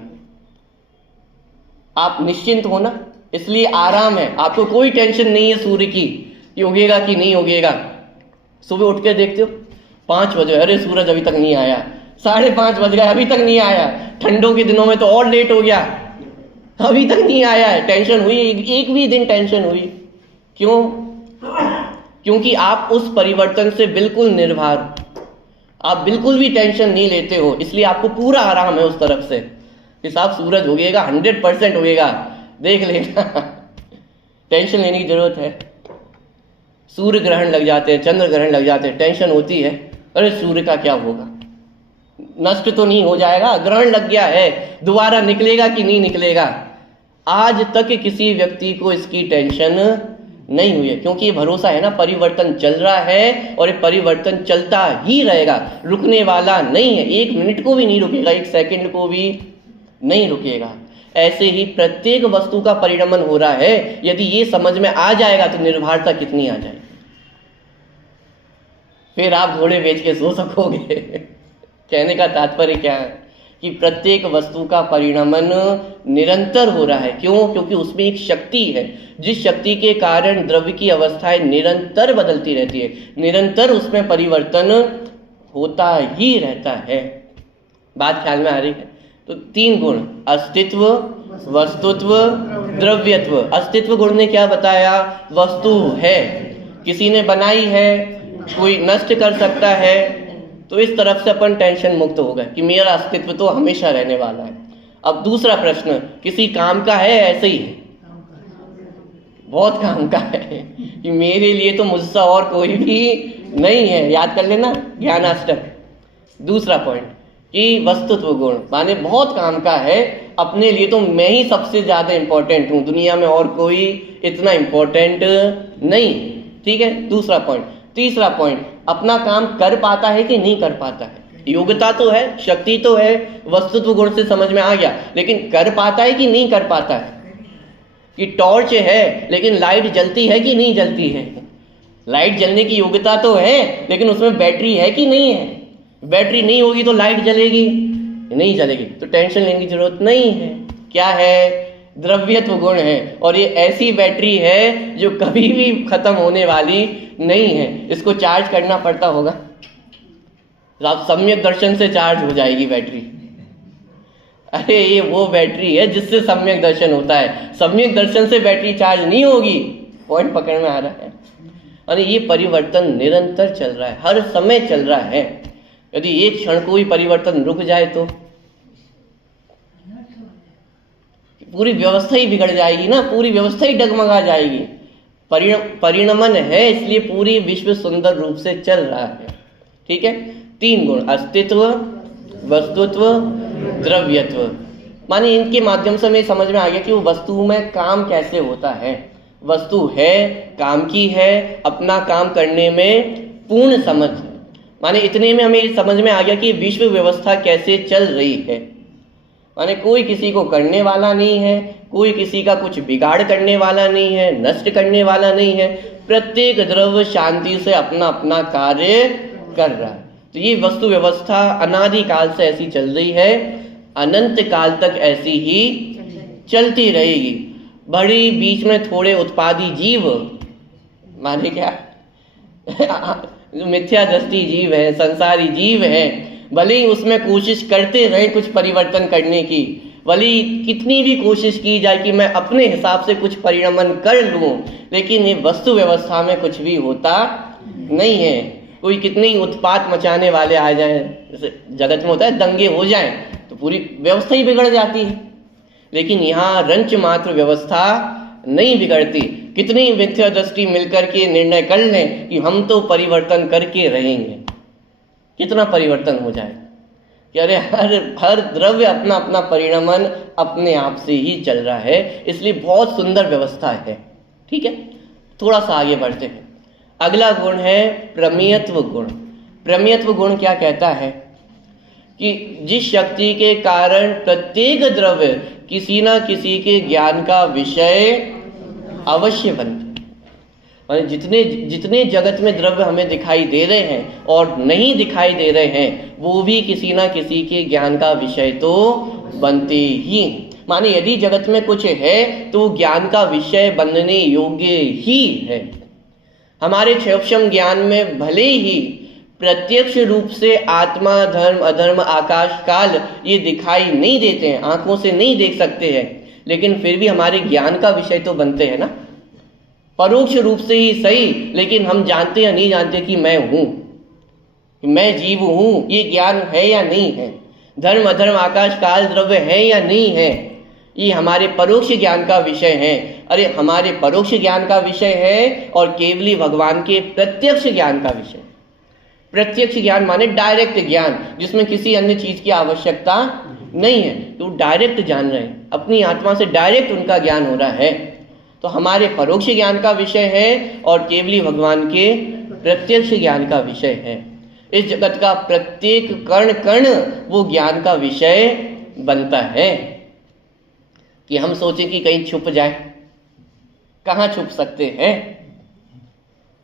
आप निश्चिंत हो ना, इसलिए आराम है, आपको कोई टेंशन नहीं है सूर्य की कि उगेगा कि नहीं उगेगा। सुबह उठ के देखते हो 5 बजे, अरे सूरज अभी तक नहीं आया, 5:30 बज गए अभी तक नहीं आया, ठंडों के दिनों में तो और लेट हो गया, अभी तक नहीं आया है। टेंशन हुई, एक भी दिन टेंशन हुई? क्यों? क्योंकि आप उस परिवर्तन से बिल्कुल निर्भर हो, आप बिल्कुल भी टेंशन नहीं लेते हो, इसलिए आपको पूरा आराम है उस तरफ से कि साहब सूरज उगेगा, 100% उगेगा, देख लेना। टेंशन लेने की जरूरत है? सूर्य ग्रहण लग जाते हैं, चंद्र ग्रहण लग जाते हैं, टेंशन होती है, अरे सूर्य का क्या होगा, नष्ट तो नहीं हो जाएगा, ग्रहण लग गया है, दोबारा निकलेगा कि नहीं निकलेगा। आज तक किसी व्यक्ति को इसकी टेंशन नहीं हुई है, क्योंकि ये भरोसा है ना, परिवर्तन चल रहा है और ये परिवर्तन चलता ही रहेगा, रुकने वाला नहीं है, 1 मिनट को भी नहीं रुकेगा, 1 सेकंड को भी नहीं रुकेगा। ऐसे ही प्रत्येक वस्तु का परिणमन हो रहा है। यदि ये समझ में आ जाएगा तो निर्भरता कितनी आ जाएगी, फिर आप घोड़े बेच के सो सकोगे। कहने का तात्पर्य क्या है कि प्रत्येक वस्तु का परिणमन निरंतर हो रहा है। क्यों? क्योंकि उसमें एक शक्ति है, जिस शक्ति के कारण द्रव्य की अवस्थाएं निरंतर बदलती रहती है, निरंतर उसमें परिवर्तन होता ही रहता है। बात ख्याल में आ रही है? तो 3 गुण, अस्तित्व, वस्तुत्व, द्रव्यत्व। अस्तित्व गुण ने क्या बताया? वस्तु है, किसी ने बनाई है, कोई नष्ट कर सकता है, तो इस तरफ से अपन टेंशन मुक्त हो गए कि मेरा अस्तित्व तो हमेशा रहने वाला है। अब दूसरा प्रश्न, किसी काम का है? ऐसे ही है, बहुत काम का है कि मेरे लिए तो मुझसे और कोई भी नहीं है, याद कर लेना ज्ञानाष्टक। दूसरा पॉइंट कि वस्तुत्व गुण माने बहुत काम का है, अपने लिए तो मैं ही सबसे ज्यादा इंपॉर्टेंट हूं, दुनिया में और कोई इतना इंपॉर्टेंट नहीं। ठीक है, दूसरा पॉइंट। तीसरा पॉइंट, अपना काम कर पाता है कि नहीं कर पाता है। योग्यता तो है, शक्ति तो है, वस्तुत्व गुण से समझ में आ गया, लेकिन कर पाता है कि नहीं कर पाता है। कि टॉर्च है लेकिन लाइट जलती है कि नहीं जलती है। लाइट जलने की योग्यता तो है, लेकिन उसमें बैटरी है कि नहीं है। बैटरी नहीं होगी तो लाइट जलेगी नहीं जलेगी, तो टेंशन लेने की जरूरत नहीं है। क्या है? द्रव्यत्व गुण है, और ये ऐसी बैटरी है जो कभी भी खत्म होने वाली नहीं है। इसको चार्ज करना पड़ता होगा, तो आप सम्यक दर्शन से चार्ज हो जाएगी बैटरी। अरे ये वो बैटरी है जिससे सम्यक दर्शन होता है, सम्यक दर्शन से बैटरी चार्ज नहीं होगी। पॉइंट पकड़ में आ रहा है? और ये परिवर्तन निरंतर चल रहा है, हर समय चल रहा है। यदि एक क्षण कोई परिवर्तन रुक जाए तो पूरी व्यवस्था ही बिगड़ जाएगी ना, पूरी व्यवस्था ही डगमगा जाएगी। परिणमन है, इसलिए पूरी विश्व सुंदर रूप से चल रहा है। ठीक है, 3 गुण, अस्तित्व, वस्तुत्व, द्रव्यत्व। माने इनके माध्यम से हमें समझ में आ गया कि वो वस्तु में काम कैसे होता है। वस्तु है, काम की है, अपना काम करने में पूर्ण समझ। माने इतने में हमें समझ में आ गया कि विश्व व्यवस्था कैसे चल रही है। माने कोई किसी को करने वाला नहीं है, कोई किसी का कुछ बिगाड़ करने वाला नहीं है, नष्ट करने वाला नहीं है। प्रत्येक द्रव्य शांति से अपना अपना कार्य कर रहा है। तो ये वस्तु व्यवस्था अनादि काल से ऐसी चल रही है, अनंत काल तक ऐसी ही चलती रहेगी। बड़ी बीच में थोड़े उत्पादी जीव, माने क्या मिथ्या दृष्टि जीव है, संसारी जीव है, भले ही उसमें कोशिश करते रहे कुछ परिवर्तन करने की, भले कितनी भी कोशिश की जाए कि मैं अपने हिसाब से कुछ परिणमन कर लूँ, लेकिन ये वस्तु व्यवस्था में कुछ भी होता नहीं है। कोई कितने उत्पात मचाने वाले आ जाएं, जैसे जगत में होता है दंगे हो जाएं, तो पूरी व्यवस्था ही बिगड़ जाती है। लेकिन यहाँ रंच मात्र व्यवस्था नहीं बिगड़ती। कितनी मिथ्या दृष्टि मिलकर के निर्णय कर लें कि हम तो परिवर्तन करके रहेंगे, कितना परिवर्तन हो जाए कि अरे हर द्रव्य अपना अपना परिणमन अपने आप से ही चल रहा है। इसलिए बहुत सुंदर व्यवस्था है। ठीक है, थोड़ा सा आगे बढ़ते हैं। अगला गुण है प्रमेयत्व गुण। प्रमेयत्व गुण क्या कहता है कि जिस शक्ति के कारण प्रत्येक द्रव्य किसी ना किसी के ज्ञान का विषय अवश्य बनता है। जितने जितने जगत में द्रव्य हमें दिखाई दे रहे हैं और नहीं दिखाई दे रहे हैं, वो भी किसी ना किसी के ज्ञान का विषय तो बनते ही। माने यदि जगत में कुछ है तो ज्ञान का विषय बनने योग्य ही है। हमारे क्षयोक्षम ज्ञान में भले ही प्रत्यक्ष रूप से आत्मा, धर्म, अधर्म, आकाश, काल ये दिखाई नहीं देते हैं, आंखों से नहीं देख सकते हैं, लेकिन फिर भी हमारे ज्ञान का विषय तो बनते हैं ना, परोक्ष रूप से ही सही। लेकिन हम जानते या नहीं जानते कि मैं हूं, कि मैं जीव हूं, ये ज्ञान है या नहीं है। धर्म, अधर्म, आकाश, काल, द्रव्य है या नहीं है, ये हमारे परोक्ष ज्ञान का विषय है। अरे हमारे परोक्ष ज्ञान का विषय है और केवली भगवान के प्रत्यक्ष ज्ञान का विषय। प्रत्यक्ष ज्ञान माने डायरेक्ट ज्ञान, जिसमें किसी अन्य चीज की आवश्यकता नहीं है, तो डायरेक्ट जान रहे हैं, अपनी आत्मा से डायरेक्ट उनका ज्ञान हो रहा है। तो हमारे परोक्ष ज्ञान का विषय है और केवली भगवान के प्रत्यक्ष ज्ञान का विषय है। इस जगत का प्रत्येक कण कण वो ज्ञान का विषय बनता है। कि हम सोचें कि कहीं छुप जाए, कहाँ छुप सकते हैं?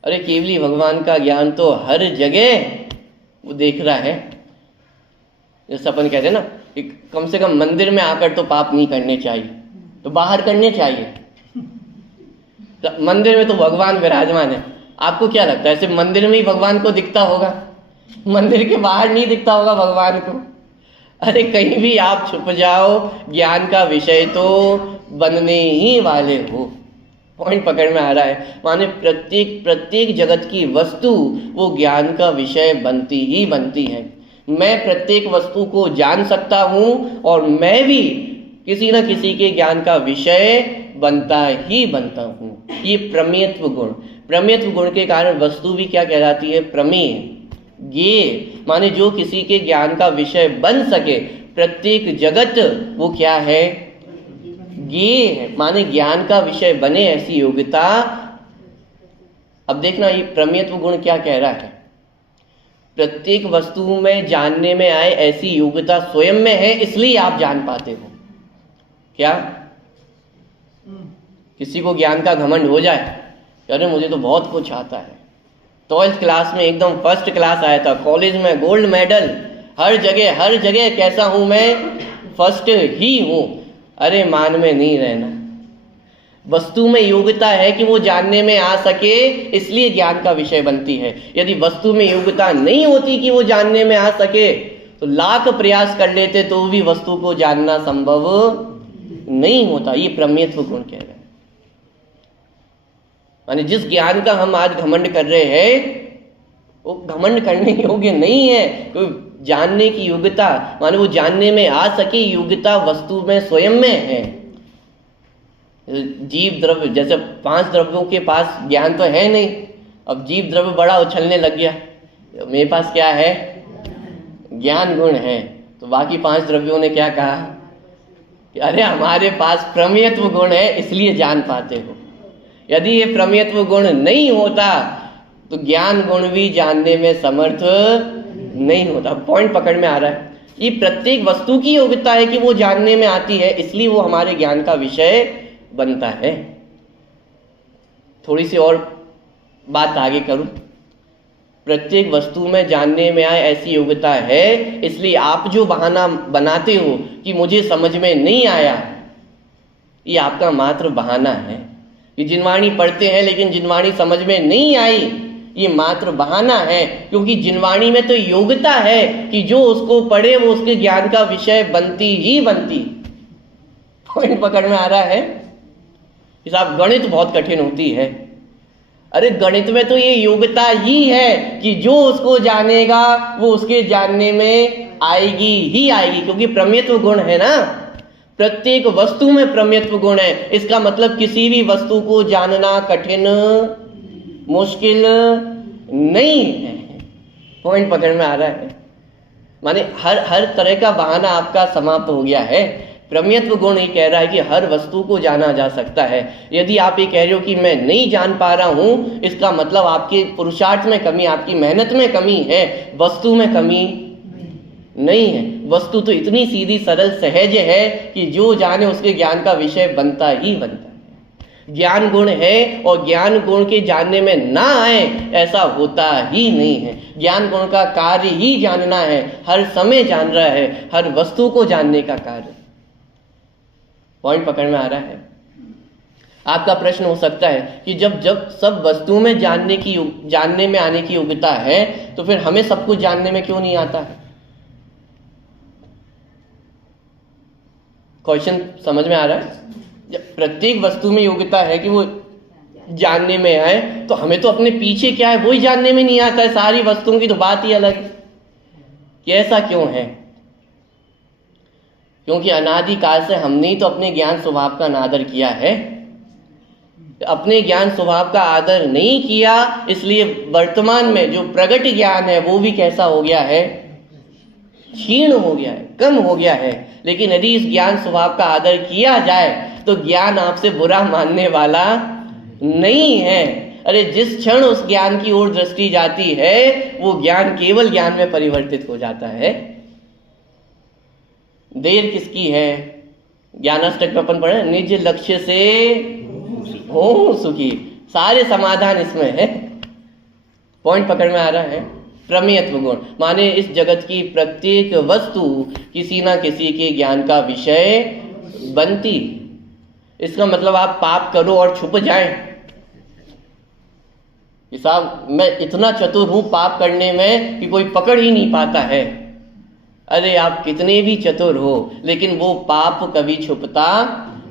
अरे केवली भगवान का ज्ञान तो हर जगह वो देख रहा है। जैसे अपन कहते हैं ना कि कम से कम मंदिर में आकर तो पाप नहीं करने चाहिए, तो बाहर करने चाहिए। तो मंदिर में तो भगवान विराजमान है। आपको क्या लगता है ऐसे मंदिर में ही भगवान को दिखता होगा? मंदिर के बाहर नहीं दिखता होगा भगवान को? अरे कहीं भी आप छुप जाओ, ज्ञान का विषय तो बनने ही वाले हो। पॉइंट पकड़ में आ रहा है? माने प्रत्येक जगत की वस्तु वो ज्ञान का विषय बनती ही बनती है। मैं प्रत्येक वस्तु को जान सकता हूँ और मैं भी किसी न किसी के ज्ञान का विषय बनता ही बनता हूँ। ये प्रमेयत्व गुण। प्रमेयत्व गुण के कारण वस्तु भी क्या कहलाती है? प्रमेय। ज्ञेय माने जो किसी के ज्ञान का विषय बन सके। प्रत्येक जगत वो क्या है? ज्ञेय है, माने ज्ञान का विषय बने ऐसी योग्यता। अब देखना ये प्रमेयत्व गुण क्या कह रहा है? प्रत्येक वस्तु में जानने में आए ऐसी योग्यता स्वयं में है, इसलिए आप जान पाते हो। क्या किसी को ज्ञान का घमंड हो जाए, अरे मुझे तो बहुत कुछ आता है, 12th क्लास में एकदम फर्स्ट क्लास आया था, कॉलेज में गोल्ड मेडल, हर जगह कैसा हूं मैं? फर्स्ट ही हूं। अरे मान में नहीं रहना। वस्तु में योग्यता है कि वो जानने में आ सके, इसलिए ज्ञान का विषय बनती है। यदि वस्तु में योग्यता नहीं होती कि वो जानने में आ सके, तो लाख प्रयास कर लेते तो भी वस्तु को जानना संभव नहीं होता। ये प्रमेयत्व गुण कह रहे हैं। माने जिस ज्ञान का हम आज घमंड कर रहे हैं वो घमंड करने योग्य नहीं है। कोई जानने की योग्यता माने वो जानने में आ सके योग्यता वस्तु में स्वयं में है। जीव द्रव्य जैसे 5 द्रव्यों के पास ज्ञान तो है नहीं, अब जीव द्रव्य बड़ा उछलने लग गया, मेरे पास क्या है? ज्ञान गुण है। तो बाकी 5 द्रव्यों ने क्या कहा कि अरे हमारे पास प्रमेयत्व गुण है इसलिए जान पाते हो। यदि ये प्रमेयत्व गुण नहीं होता तो ज्ञान गुण भी जानने में समर्थ नहीं होता। पॉइंट पकड़ में आ रहा है? ये प्रत्येक वस्तु की योग्यता है कि वो जानने में आती है, इसलिए वो हमारे ज्ञान का विषय बनता है। थोड़ी सी और बात आगे करूं। प्रत्येक वस्तु में जानने में आए ऐसी योग्यता है, इसलिए आप जो बहाना बनाते हो कि मुझे समझ में नहीं आया, ये आपका मात्र बहाना है। ये जिनवाणी पढ़ते हैं लेकिन जिनवाणी समझ में नहीं आई, ये मात्र बहाना है। क्योंकि जिनवाणी में तो योग्यता है कि जो उसको पढ़े वो उसके ज्ञान का विषय बनती ही बनती। पॉइंट पकड़ में आ रहा है? साहब गणित बहुत कठिन होती है। अरे गणित में तो ये योग्यता ही है कि जो उसको जानेगा वो उसके जानने में आएगी ही आएगी, क्योंकि प्रमेयत्व गुण है ना, प्रत्येक वस्तु में प्रमेयत्व गुण है। इसका मतलब किसी भी वस्तु को जानना कठिन मुश्किल नहीं है। पॉइंट पकड़ में आ रहा है? माने हर तरह का बहाना आपका समाप्त हो गया है। प्रमेयत्व गुण ही कह रहा है कि हर वस्तु को जाना जा सकता है। यदि आप ये कह रहे हो कि मैं नहीं जान पा रहा हूं, इसका मतलब आपके पुरुषार्थ में कमी, आपकी मेहनत में कमी है, वस्तु में कमी नहीं है। वस्तु तो इतनी सीधी सरल सहज है कि जो जाने उसके ज्ञान का विषय बनता ही बनता है। ज्ञान गुण है और ज्ञान गुण के जानने में ना आए ऐसा होता ही नहीं है। ज्ञान गुण का कार्य ही जानना है, हर समय जान रहा है, हर वस्तु को जानने का कार्य। पॉइंट पकड़ में आ रहा है? आपका प्रश्न हो सकता है कि जब सब वस्तुओं में जानने में आने की योग्यता है, तो फिर हमें सब कुछ जानने में क्यों नहीं आता है? क्वेश्चन समझ में आ रहा है? जब प्रत्येक वस्तु में योग्यता है कि वो जानने में आए, तो हमें तो अपने पीछे क्या है वही जानने में नहीं आता है। सारी वस्तुओं की तो बात ही अलग है कि ऐसा क्यों है? क्योंकि अनादिकाल से हमने ही तो अपने ज्ञान स्वभाव का अनादर किया है। अपने ज्ञान स्वभाव का आदर नहीं किया, इसलिए वर्तमान में जो प्रगट ज्ञान है वो भी कैसा हो गया है? क्षीण हो गया है, कम हो गया है। लेकिन यदि इस ज्ञान स्वभाव का आदर किया जाए तो ज्ञान आपसे बुरा मानने वाला नहीं है। अरे जिस क्षण उस ज्ञान की ओर दृष्टि जाती है, वो ज्ञान केवल ज्ञान में परिवर्तित हो जाता है। देर किसकी है? ज्ञानाष्टक में अपन पढ़े, निज लक्ष्य से हो सुखी। सारे समाधान इसमें है। पॉइंट पकड़ में आ रहा है? प्रमेयत्व गुण माने इस जगत की प्रत्येक वस्तु किसी ना किसी के ज्ञान का विषय बनती। इसका मतलब आप पाप करो और छुप जाएं। साहब मैं इतना चतुर हूं पाप करने में कि कोई पकड़ ही नहीं पाता है। अरे आप कितने भी चतुर हो, लेकिन वो पाप कभी छुपता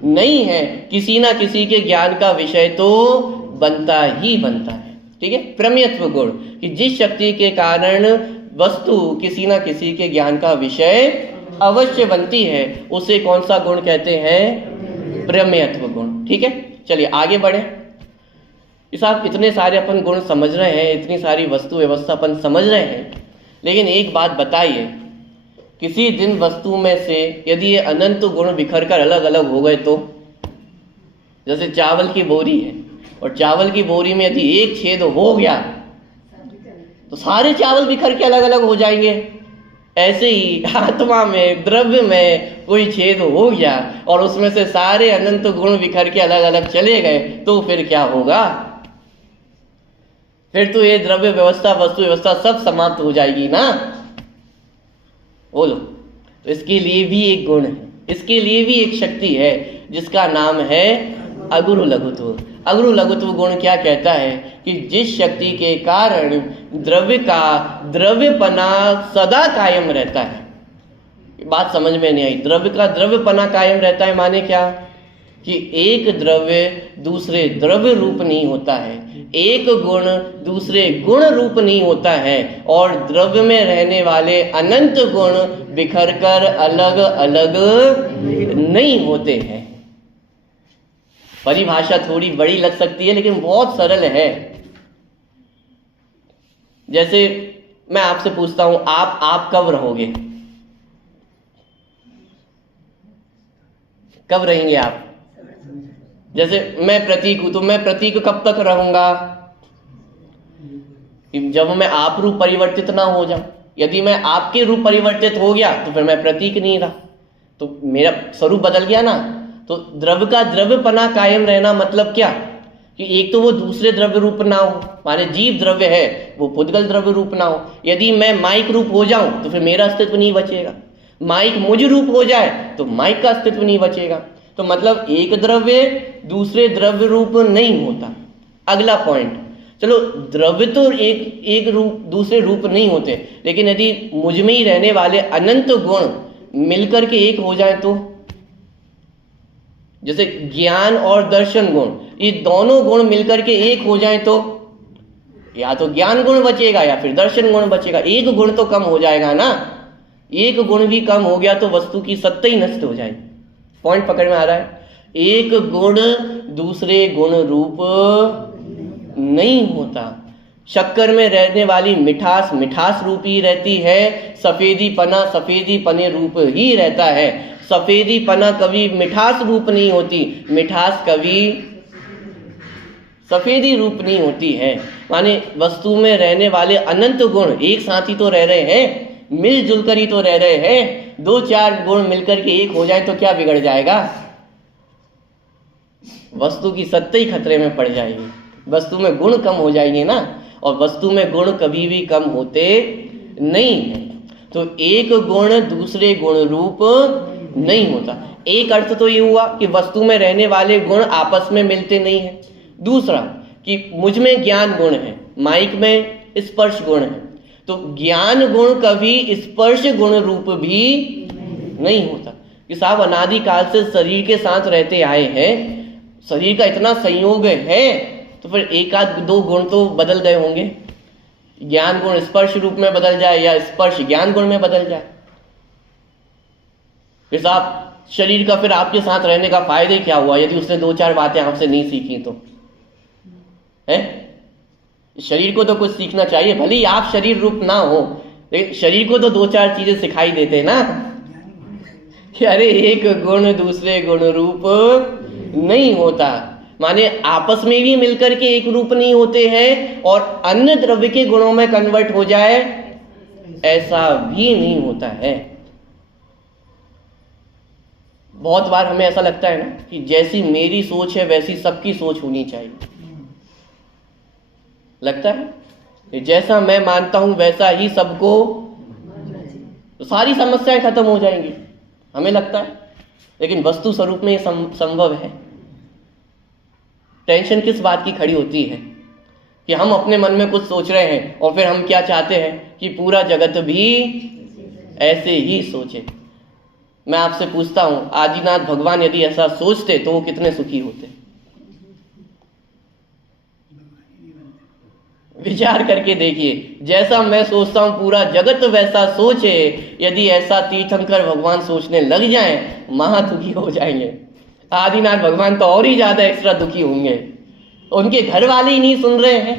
नहीं है। किसी ना किसी के ज्ञान का विषय तो बनता ही बनता है। ठीक है? प्रमेयत्व गुण कि जिस शक्ति के कारण वस्तु किसी ना किसी के ज्ञान का विषय अवश्य बनती है, उसे कौन सा गुण कहते हैं? प्रमेयत्व गुण। ठीक है, चलिए आगे बढ़े। इस आप इतने सारे अपन गुण समझ रहे हैं, इतनी सारी वस्तु व्यवस्था अपन समझ रहे हैं, लेकिन एक बात बताइए, किसी दिन वस्तु में से यदि ये अनंत गुण बिखर कर अलग अलग हो गए तो? जैसे चावल की बोरी है और चावल की बोरी में यदि एक छेद हो गया तो सारे चावल बिखर के अलग अलग हो जाएंगे। ऐसे ही आत्मा में, द्रव्य में कोई छेद हो गया और उसमें से सारे अनंत गुण बिखर के अलग अलग चले गए तो फिर क्या होगा? फिर तो ये द्रव्य व्यवस्था, वस्तु व्यवस्था सब समाप्त हो जाएगी ना। बोलो। तो इसके लिए भी एक गुण है, इसके लिए भी एक शक्ति है जिसका नाम है अगुरु लघुत्व। अगुरु लघुत्व गुण क्या कहता है कि जिस शक्ति के कारण द्रव्य का द्रव्यपना सदा कायम रहता है। बात समझ में नहीं आई? द्रव्य का द्रव्यपना कायम रहता है माने क्या? कि एक द्रव्य दूसरे द्रव्य रूप नहीं होता है, एक गुण दूसरे गुण रूप नहीं होता है, और द्रव्य में रहने वाले अनंत गुण बिखर कर अलग अलग नहीं होते हैं। परिभाषा थोड़ी बड़ी लग सकती है लेकिन बहुत सरल है। जैसे मैं आपसे पूछता हूं, आप कब रहोगे? कब रहेंगे आप? जैसे मैं प्रतीक हूं तो मैं प्रतीक कब तक रहूंगा? जब मैं आप रूप परिवर्तित ना हो जाऊं। यदि मैं आपके रूप परिवर्तित हो गया तो फिर मैं प्रतीक नहीं रहा, तो मेरा स्वरूप बदल गया ना। तो द्रव्य का द्रव्यपना कायम रहना मतलब क्या? कि एक तो वो दूसरे द्रव्य रूप ना हो, माने जीव द्रव्य है वो पुद्गल द्रव्य रूप ना हो। यदि मैं माइक रूप हो जाऊं तो फिर मेरा अस्तित्व नहीं बचेगा। माइक मुझ रूप हो जाए तो माइक का अस्तित्व नहीं बचेगा। तो मतलब एक द्रव्य दूसरे द्रव्य रूप नहीं होता। अगला पॉइंट, चलो द्रव्य तो एक रूप दूसरे रूप नहीं होते, लेकिन यदि मुझ में ही रहने वाले अनंत गुण मिलकर के एक हो जाए तो जैसे ज्ञान और दर्शन गुण, ये दोनों गुण मिलकर के एक हो जाए तो या तो ज्ञान गुण बचेगा या फिर दर्शन गुण बचेगा। एक गुण तो कम हो जाएगा ना, एक गुण भी कम हो गया तो वस्तु की सत्ता ही नष्ट हो जाएगी। पॉइंट पकड़ में आ रहा है? एक गुण दूसरे गुण रूप नहीं होता। शक्कर में रहने वाली मिठास मिठास रूप ही रहती है, सफेदी पना सफेदी पने रूप ही रहता है। सफेदी पना कभी मिठास रूप नहीं होती, मिठास कभी सफेदी रूप नहीं होती है। माने वस्तु में रहने वाले अनंत गुण एक साथ ही तो रह रहे हैं, मिलजुल कर ही तो रह रहे हैं। दो चार गुण मिलकर के एक हो जाए तो क्या बिगड़ जाएगा? वस्तु की सत्ता ही खतरे में पड़ जाएगी, वस्तु में गुण कम हो जाएंगे ना, और वस्तु में गुण कभी भी कम होते नहीं है। तो एक गुण दूसरे गुण रूप नहीं होता। एक अर्थ तो ये हुआ कि वस्तु में रहने वाले गुण आपस में मिलते नहीं है। दूसरा कि मुझ में ज्ञान गुण है, माइक में स्पर्श गुण है, तो ज्ञान गुण कभी स्पर्श गुण रूप भी नहीं होता। कि साहब अनादि काल से शरीर के साथ रहते आए हैं, शरीर का इतना संयोग है, तो फिर एक आध दो गुण तो बदल गए होंगे। ज्ञान गुण स्पर्श रूप में बदल जाए या स्पर्श ज्ञान गुण में बदल जाए। फिर साहब शरीर का फिर आपके साथ रहने का फायदा क्या हुआ यदि उसने दो चार बातें आपसे नहीं सीखी तो? है शरीर को तो कुछ सीखना चाहिए, भले ही आप शरीर रूप ना हो, लेकिन शरीर को तो दो चार चीजें सिखाई देते ना कि अरे एक गुण दूसरे गुण रूप नहीं होता। माने आपस में भी मिलकर के एक रूप नहीं होते हैं, और अन्य द्रव्य के गुणों में कन्वर्ट हो जाए ऐसा भी नहीं होता है। बहुत बार हमें ऐसा लगता है ना कि जैसी मेरी सोच है वैसी सबकी सोच होनी चाहिए। लगता है कि जैसा मैं मानता हूं वैसा ही सबको, तो सारी समस्याएं खत्म हो जाएंगी, हमें लगता है। लेकिन वस्तु स्वरूप में ये संभव है। टेंशन किस बात की खड़ी होती है कि हम अपने मन में कुछ सोच रहे हैं और फिर हम क्या चाहते हैं कि पूरा जगत भी ऐसे ही सोचे। मैं आपसे पूछता हूं, आदिनाथ भगवान यदि ऐसा सोचते तो वो कितने सुखी होते? विचार करके देखिए, जैसा मैं सोचता हूं पूरा जगत वैसा सोचे, यदि ऐसा तीर्थंकर भगवान सोचने लग जाएं, महा दुखी हो जाएंगे। आदिनाथ भगवान तो और ही ज्यादा एक्स्ट्रा दुखी होंगे। उनके घर वाले ही नहीं सुन रहे हैं।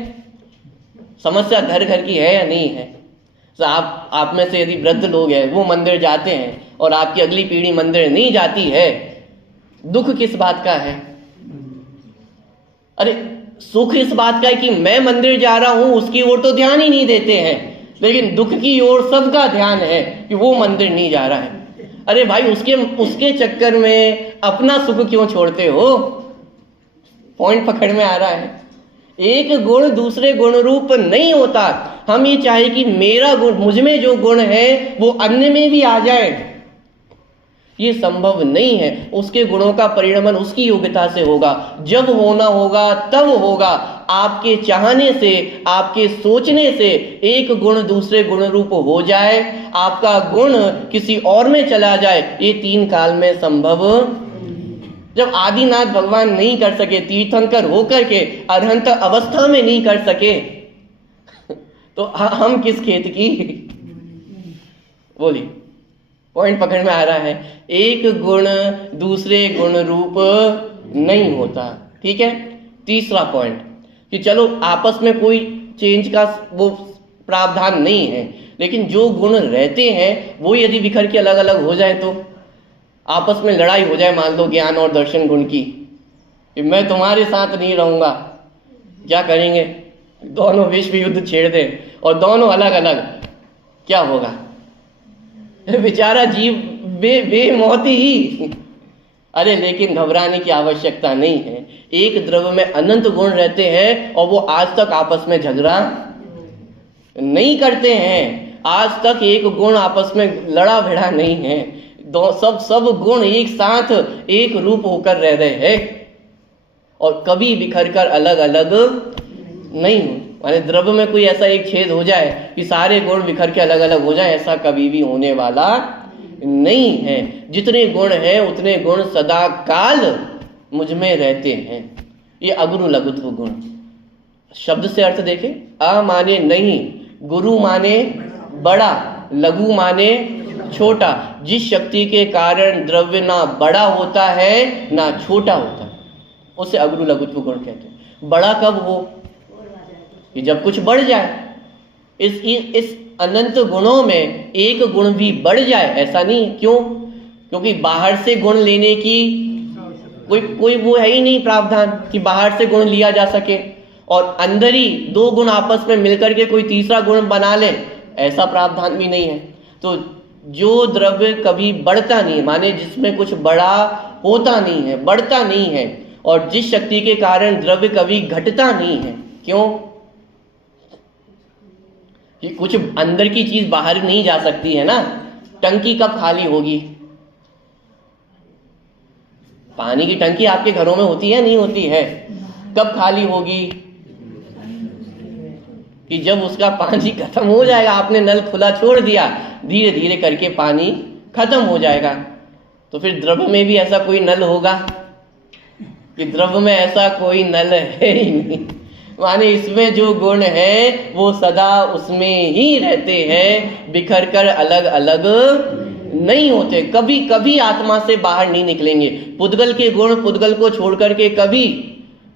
समस्या घर घर की है या नहीं है? तो आप में से यदि वृद्ध लोग हैं, वो मंदिर जाते हैं और आपकी अगली पीढ़ी मंदिर नहीं जाती है, दुख किस बात का है? अरे सुख इस बात का है कि मैं मंदिर जा रहा हूं, उसकी ओर तो ध्यान ही नहीं देते हैं, लेकिन दुख की ओर सबका ध्यान है कि वो मंदिर नहीं जा रहा है। अरे भाई उसके चक्कर में अपना सुख क्यों छोड़ते हो? पॉइंट पकड़ में आ रहा है? एक गुण दूसरे गुण रूप नहीं होता। हम ये चाहे कि मेरा गुण, मुझ में जो गुण है वो अन्य में भी आ जाए, ये संभव नहीं है। उसके गुणों का परिणमन उसकी योग्यता से होगा। जब होना होगा तब होगा। आपके चाहने से, आपके सोचने से एक गुण दूसरे गुण रूप हो जाए, आपका गुण किसी और में चला जाए, ये तीन काल में संभव। जब आदिनाथ भगवान नहीं कर सके, तीर्थंकर होकर के अरहंत अवस्था में नहीं कर सके, तो हम किस खेत की? बोलिए, पॉइंट पकड़ में आ रहा है? एक गुण दूसरे गुण रूप नहीं होता। ठीक है। तीसरा पॉइंट कि चलो आपस में कोई चेंज का वो प्रावधान नहीं है, लेकिन जो गुण रहते हैं वो यदि बिखर के अलग अलग हो जाए, तो आपस में लड़ाई हो जाए, मान लो ज्ञान और दर्शन गुण की, कि मैं तुम्हारे साथ नहीं रहूंगा, क्या करेंगे? दोनों विश्व युद्ध छेड़ दें और दोनों अलग अलग, क्या होगा? बेचारा जीव बेमौती ही। अरे लेकिन घबराने की आवश्यकता नहीं है। एक द्रव्य में अनंत गुण रहते हैं और वो आज तक आपस में झगड़ा नहीं करते हैं। आज तक एक गुण आपस में लड़ा भिड़ा नहीं है। सब गुण एक साथ एक रूप होकर रह रहे हैं और कभी बिखर कर अलग अलग नहीं हो। माने द्रव्य में कोई ऐसा एक छेद हो जाए कि सारे गुण बिखर के अलग अलग हो जाए, ऐसा कभी भी होने वाला नहीं है। जितने गुण हैं उतने गुण सदा काल मुझ में रहते हैं। ये अगुरु लघुत्व गुण। शब्द से अर्थ देखें, अ माने नहीं, गुरु माने बड़ा, लघु माने छोटा। जिस शक्ति के कारण द्रव्य ना बड़ा होता है ना छोटा होता है, उसे अगुरु लघुत्व गुण कहते हैं। बड़ा कब हो? कि जब कुछ बढ़ जाए। इस अनंत गुणों में एक गुण भी बढ़ जाए ऐसा नहीं है। क्यों? क्योंकि बाहर से गुण लेने की कोई वो है ही नहीं प्रावधान कि बाहर से गुण लिया जा सके, और अंदर ही दो गुण आपस में मिलकर के कोई तीसरा गुण बना ले, ऐसा प्रावधान भी नहीं है। तो जो द्रव्य कभी बढ़ता नहीं, माने जिसमें कुछ बड़ा होता नहीं है, बढ़ता नहीं है, और जिस शक्ति के कारण द्रव्य कभी घटता नहीं है। क्यों? कि कुछ अंदर की चीज बाहर नहीं जा सकती है ना। टंकी कब खाली होगी? पानी की टंकी आपके घरों में होती है नहीं होती है? कब खाली होगी? कि जब उसका पानी खत्म हो जाएगा, आपने नल खुला छोड़ दिया, धीरे धीरे करके पानी खत्म हो जाएगा। तो फिर द्रव्य में भी ऐसा कोई नल होगा? कि द्रव्य में ऐसा कोई नल है ही नहीं। माने इसमें जो गुण है वो सदा उसमें ही रहते हैं, बिखर कर अलग अलग नहीं होते, कभी कभी आत्मा से बाहर नहीं निकलेंगे। पुद्गल के गुण पुद्गल को छोड़ करके कभी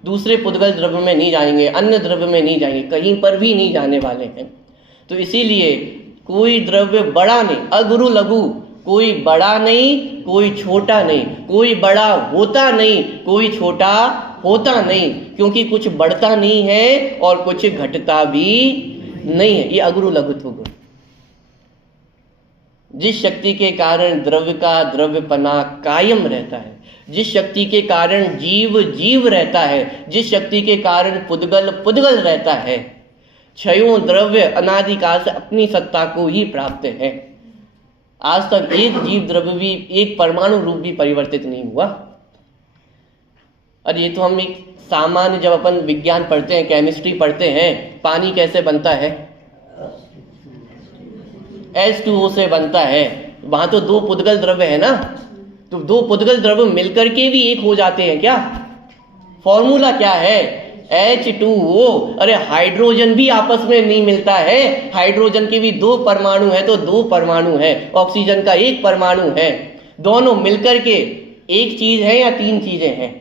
दूसरे पुद्गल द्रव्य में नहीं जाएंगे, अन्य द्रव्य में नहीं जाएंगे, कहीं पर भी नहीं जाने वाले हैं। तो इसीलिए कोई द्रव्य बड़ा नहीं, अगुरु लघु, कोई बड़ा नहीं कोई छोटा नहीं, कोई बड़ा होता नहीं कोई छोटा होता नहीं, क्योंकि कुछ बढ़ता नहीं है और कुछ घटता भी नहीं है। ये अगुरु लघुत्व गुण। जिस शक्ति के कारण द्रव्य का द्रव्यपना कायम रहता है, जिस शक्ति के कारण जीव जीव रहता है, जिस शक्ति के कारण पुद्गल पुद्गल रहता है, क्षयों द्रव्य अनादिकाल से अपनी सत्ता को ही प्राप्त है। आज तक एक जीव द्रव्य भी, एक परमाणु रूप भी परिवर्तित नहीं हुआ। और ये तो हम एक सामान्य, जब अपन विज्ञान पढ़ते हैं, केमिस्ट्री पढ़ते हैं, पानी कैसे बनता है? H2O से बनता है। वहां तो दो पुद्गल द्रव्य है ना, तो दो पुद्गल द्रव्य मिलकर के भी एक हो जाते हैं क्या? फॉर्मूला क्या है? H2O। अरे हाइड्रोजन भी आपस में नहीं मिलता है, हाइड्रोजन के भी दो परमाणु है तो दो परमाणु है, ऑक्सीजन का एक परमाणु है, दोनों मिलकर के एक चीज है या तीन चीजें हैं?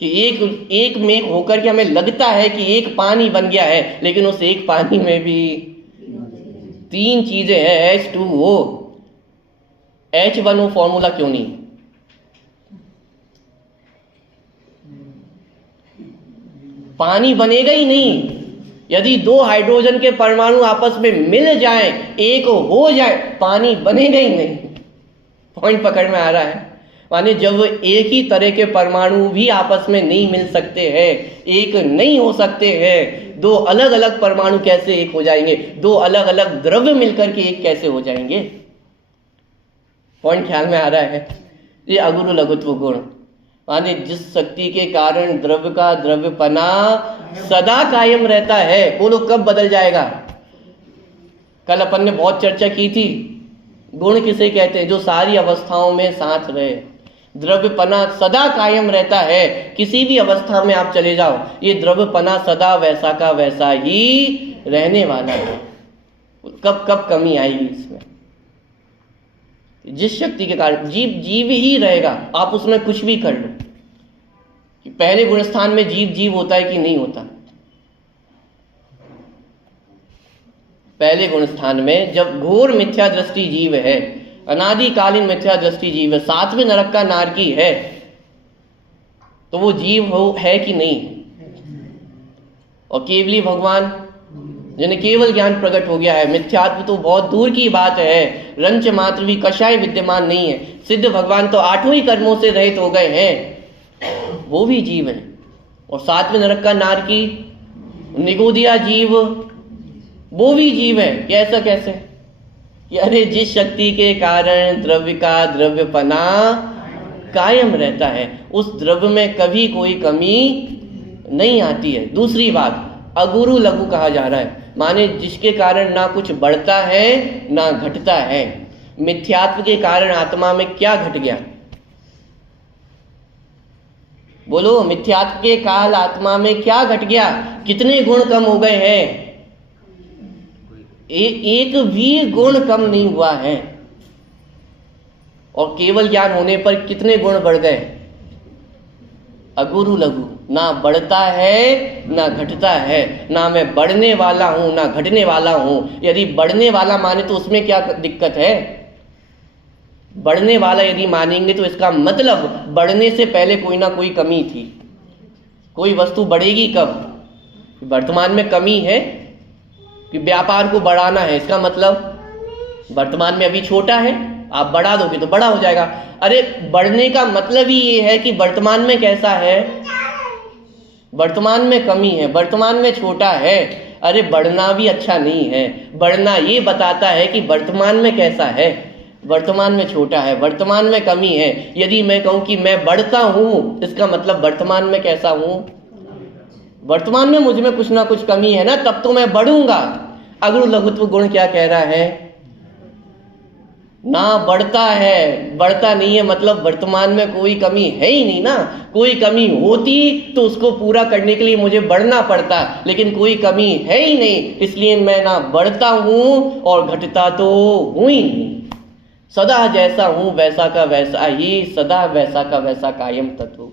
कि एक में होकर के हमें लगता है कि एक पानी बन गया है, लेकिन उस एक पानी में भी तीन चीजें हैं, H2O। H1O फॉर्मूला क्यों नहीं? पानी बनेगा ही नहीं। यदि दो हाइड्रोजन के परमाणु आपस में मिल जाएं, एक हो जाए, पानी बनेगा ही नहीं। पॉइंट पकड़ में आ रहा है? माने जब एक ही तरह के परमाणु भी आपस में नहीं मिल सकते हैं, एक नहीं हो सकते हैं, दो अलग अलग परमाणु कैसे एक हो जाएंगे? दो अलग अलग द्रव्य मिलकर के एक कैसे हो जाएंगे? पॉइंट ख्याल में आ रहा है? ये अगुरु लघुत्व गुण। माने जिस शक्ति के कारण द्रव्य का द्रव्यपना सदा कायम रहता है, बोलो कब बदल जाएगा? कल अपन ने बहुत चर्चा की थी, गुण किसे कहते हैं? जो सारी अवस्थाओं में साथ रहे। द्रव्यपना सदा कायम रहता है, किसी भी अवस्था में आप चले जाओ, ये द्रव्यपना सदा वैसा का वैसा ही रहने वाला है। कब कब कमी आएगी इसमें? जिस शक्ति के कारण जीव ही रहेगा, आप उसमें कुछ भी कर लो। कि पहले गुण स्थान में जीव होता है कि नहीं होता? पहले गुण स्थान में जब घोर मिथ्या दृष्टि जीव है, अनादिकालीन मिथ्या दृष्टि जीव है, सातवें नरक का नारकी है, तो वो जीव है कि नहीं? और केवली भगवान जिन्हें केवल ज्ञान प्रकट हो गया है, मिथ्यात्व तो बहुत दूर की बात है, रंच मात्र भी कषाय विद्यमान नहीं है। सिद्ध भगवान तो आठों ही कर्मों से रहित हो गए हैं, वो भी जीव है। और सातवें नरक का नारकी निगोदिया जीव, वो भी जीव है। कैसा कैसे? अरे जिस शक्ति के कारण द्रव्य का द्रव्यपना कायम रहता है, उस द्रव्य में कभी कोई कमी नहीं आती है। दूसरी बात, अगुरु लघु कहा जा रहा है। माने जिसके कारण ना कुछ बढ़ता है ना घटता है। मिथ्यात्व के कारण आत्मा में क्या घट गया? बोलो, मिथ्यात्व के काल आत्मा में क्या घट गया? कितने गुण कम हो गए हैं? एक भी गुण कम नहीं हुआ है। और केवल ज्ञान होने पर कितने गुण बढ़ गए? अगुरु लघु, ना बढ़ता है ना घटता है। ना मैं बढ़ने वाला हूं ना घटने वाला हूं। यदि बढ़ने वाला माने तो उसमें क्या दिक्कत है? बढ़ने वाला यदि मानेंगे तो इसका मतलब बढ़ने से पहले कोई ना कोई कमी थी। कोई वस्तु बढ़ेगी कब? वर्तमान में कमी है कि व्यापार को बढ़ाना है, इसका मतलब वर्तमान में अभी छोटा है, आप बढ़ा दोगे तो बड़ा हो जाएगा। अरे बढ़ने का मतलब ही ये है कि वर्तमान में कैसा है? वर्तमान में कमी है, वर्तमान में छोटा है। अरे बढ़ना भी अच्छा नहीं है। बढ़ना ये बताता है कि वर्तमान में कैसा है, वर्तमान में छोटा है, वर्तमान में कमी है। यदि मैं कहूं कि मैं बढ़ता हूं, इसका मतलब वर्तमान में कैसा हूं? वर्तमान में मुझ में कुछ ना कुछ कमी है ना, तब तो मैं बढ़ूंगा। अगुरु लघुत्व गुण क्या कह रहा है? ना बढ़ता है, बढ़ता नहीं है, मतलब वर्तमान में कोई कमी है ही नहीं ना। कोई कमी होती तो उसको पूरा करने के लिए मुझे बढ़ना पड़ता, लेकिन कोई कमी है ही नहीं, इसलिए मैं ना बढ़ता हूं और घटता तो हूं ही नहीं। सदा जैसा हूं वैसा का वैसा ही, सदा वैसा का वैसा कायम तत्व।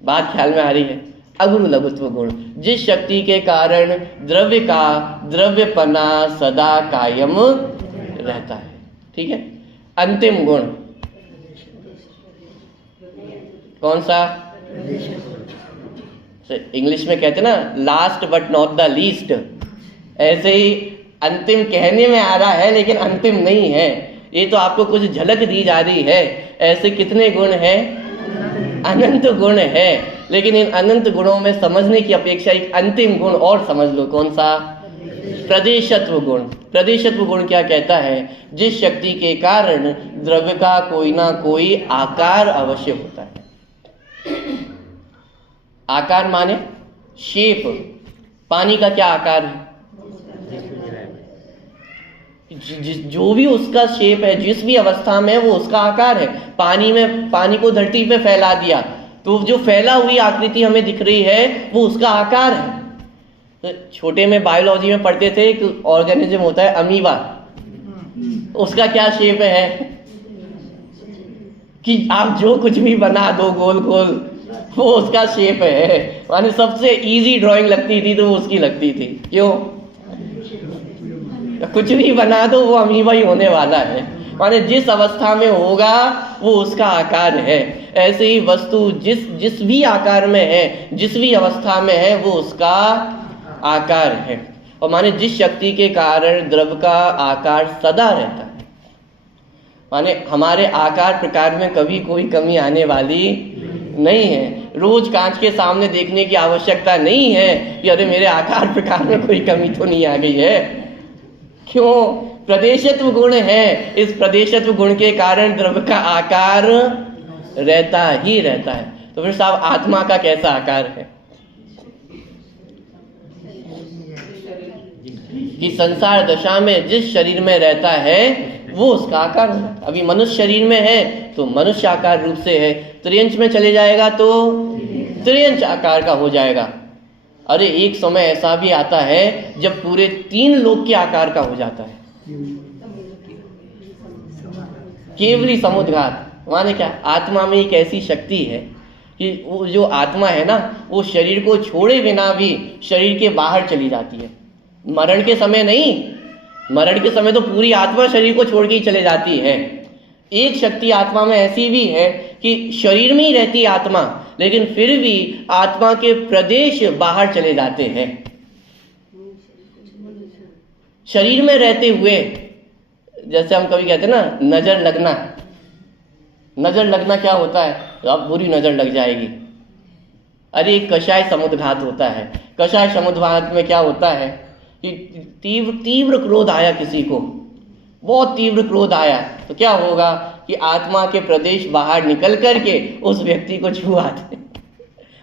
बात ख्याल में आ रही है? अगुरु लघुत्व गुण, जिस शक्ति के कारण द्रव्य का द्रव्यपना सदा कायम रहता है। ठीक है। अंतिम गुण कौन सा? इंग्लिश में कहते हैं ना, last but not the least. ऐसे ही अंतिम कहने में आ रहा है लेकिन अंतिम नहीं है। ये तो आपको कुछ झलक दी जा रही है। ऐसे कितने गुण हैं? अनंत गुण है। लेकिन इन अनंत गुणों में समझने की अपेक्षा एक अंतिम गुण और समझ लो। कौन सा? प्रदेशत्व गुण। प्रदेशत्व गुण क्या कहता है? जिस शक्ति के कारण द्रव्य का कोई ना कोई आकार अवश्य होता है। आकार माने शेप। पानी का क्या आकार है? जो भी उसका शेप है, जिस भी अवस्था में वो उसका आकार है। पानी को धरती पे फैला दिया तो जो फैला हुई आकृति हमें दिख रही है वो उसका आकार है। तो छोटे में बायोलॉजी में पढ़ते थे, एक ऑर्गेनिज्म होता है अमीबा, उसका क्या शेप है कि आप जो कुछ भी बना दो गोल गोल, वो उसका शेप है। माने सबसे इजी ड्राइंग लगती थी तो वो उसकी लगती थी। क्यों? कुछ भी बना दो वो अमीबा ही होने वाला है। माने जिस अवस्था में होगा वो उसका आकार है। ऐसे ही वस्तु जिस भी आकार में है, जिस भी अवस्था में है, वो उसका आकार है। और माने जिस शक्ति के कारण द्रव्य का आकार सदा रहता है, माने हमारे आकार प्रकार में कभी कोई कमी आने वाली नहीं है। रोज कांच के सामने देखने की आवश्यकता नहीं है कि अरे मेरे आकार प्रकार में कोई कमी तो नहीं आ गई है। क्यों? प्रदेशत्व गुण है। इस प्रदेशत्व गुण के कारण द्रव्य का आकार रहता ही रहता है। तो फिर साहब आत्मा का कैसा आकार है? कि संसार दशा में जिस शरीर में रहता है वो उसका आकार होता है। अभी मनुष्य शरीर में है तो मनुष्य आकार रूप से है, त्रियंच में चले जाएगा तो त्रियंच आकार का हो जाएगा। अरे एक समय ऐसा भी आता है जब पूरे 3 लोक के आकार का हो जाता है। केवली समुद्घात माने क्या? आत्मा में एक ऐसी शक्ति है कि वो जो आत्मा है ना, वो शरीर को छोड़े बिना भी शरीर के बाहर चली जाती है। मरण के समय नहीं, मरण के समय तो पूरी आत्मा शरीर को छोड़ के ही चले जाती है। एक शक्ति आत्मा में ऐसी भी है कि शरीर में ही रहती है आत्मा, लेकिन फिर भी आत्मा के प्रदेश बाहर चले जाते हैं। शरीर में रहते हुए, जैसे हम कभी कहते हैं ना नजर लगना। नजर लगना क्या होता है? तो अब बुरी नजर लग जाएगी। अरे एक कषाय समुद्घात होता है। कषाय समुद्घात में क्या होता है कि तीव्र क्रोध आया किसी को, बहुत तीव्र क्रोध आया तो क्या होगा कि आत्मा के प्रदेश बाहर निकल करके उस व्यक्ति को छुआते हैं।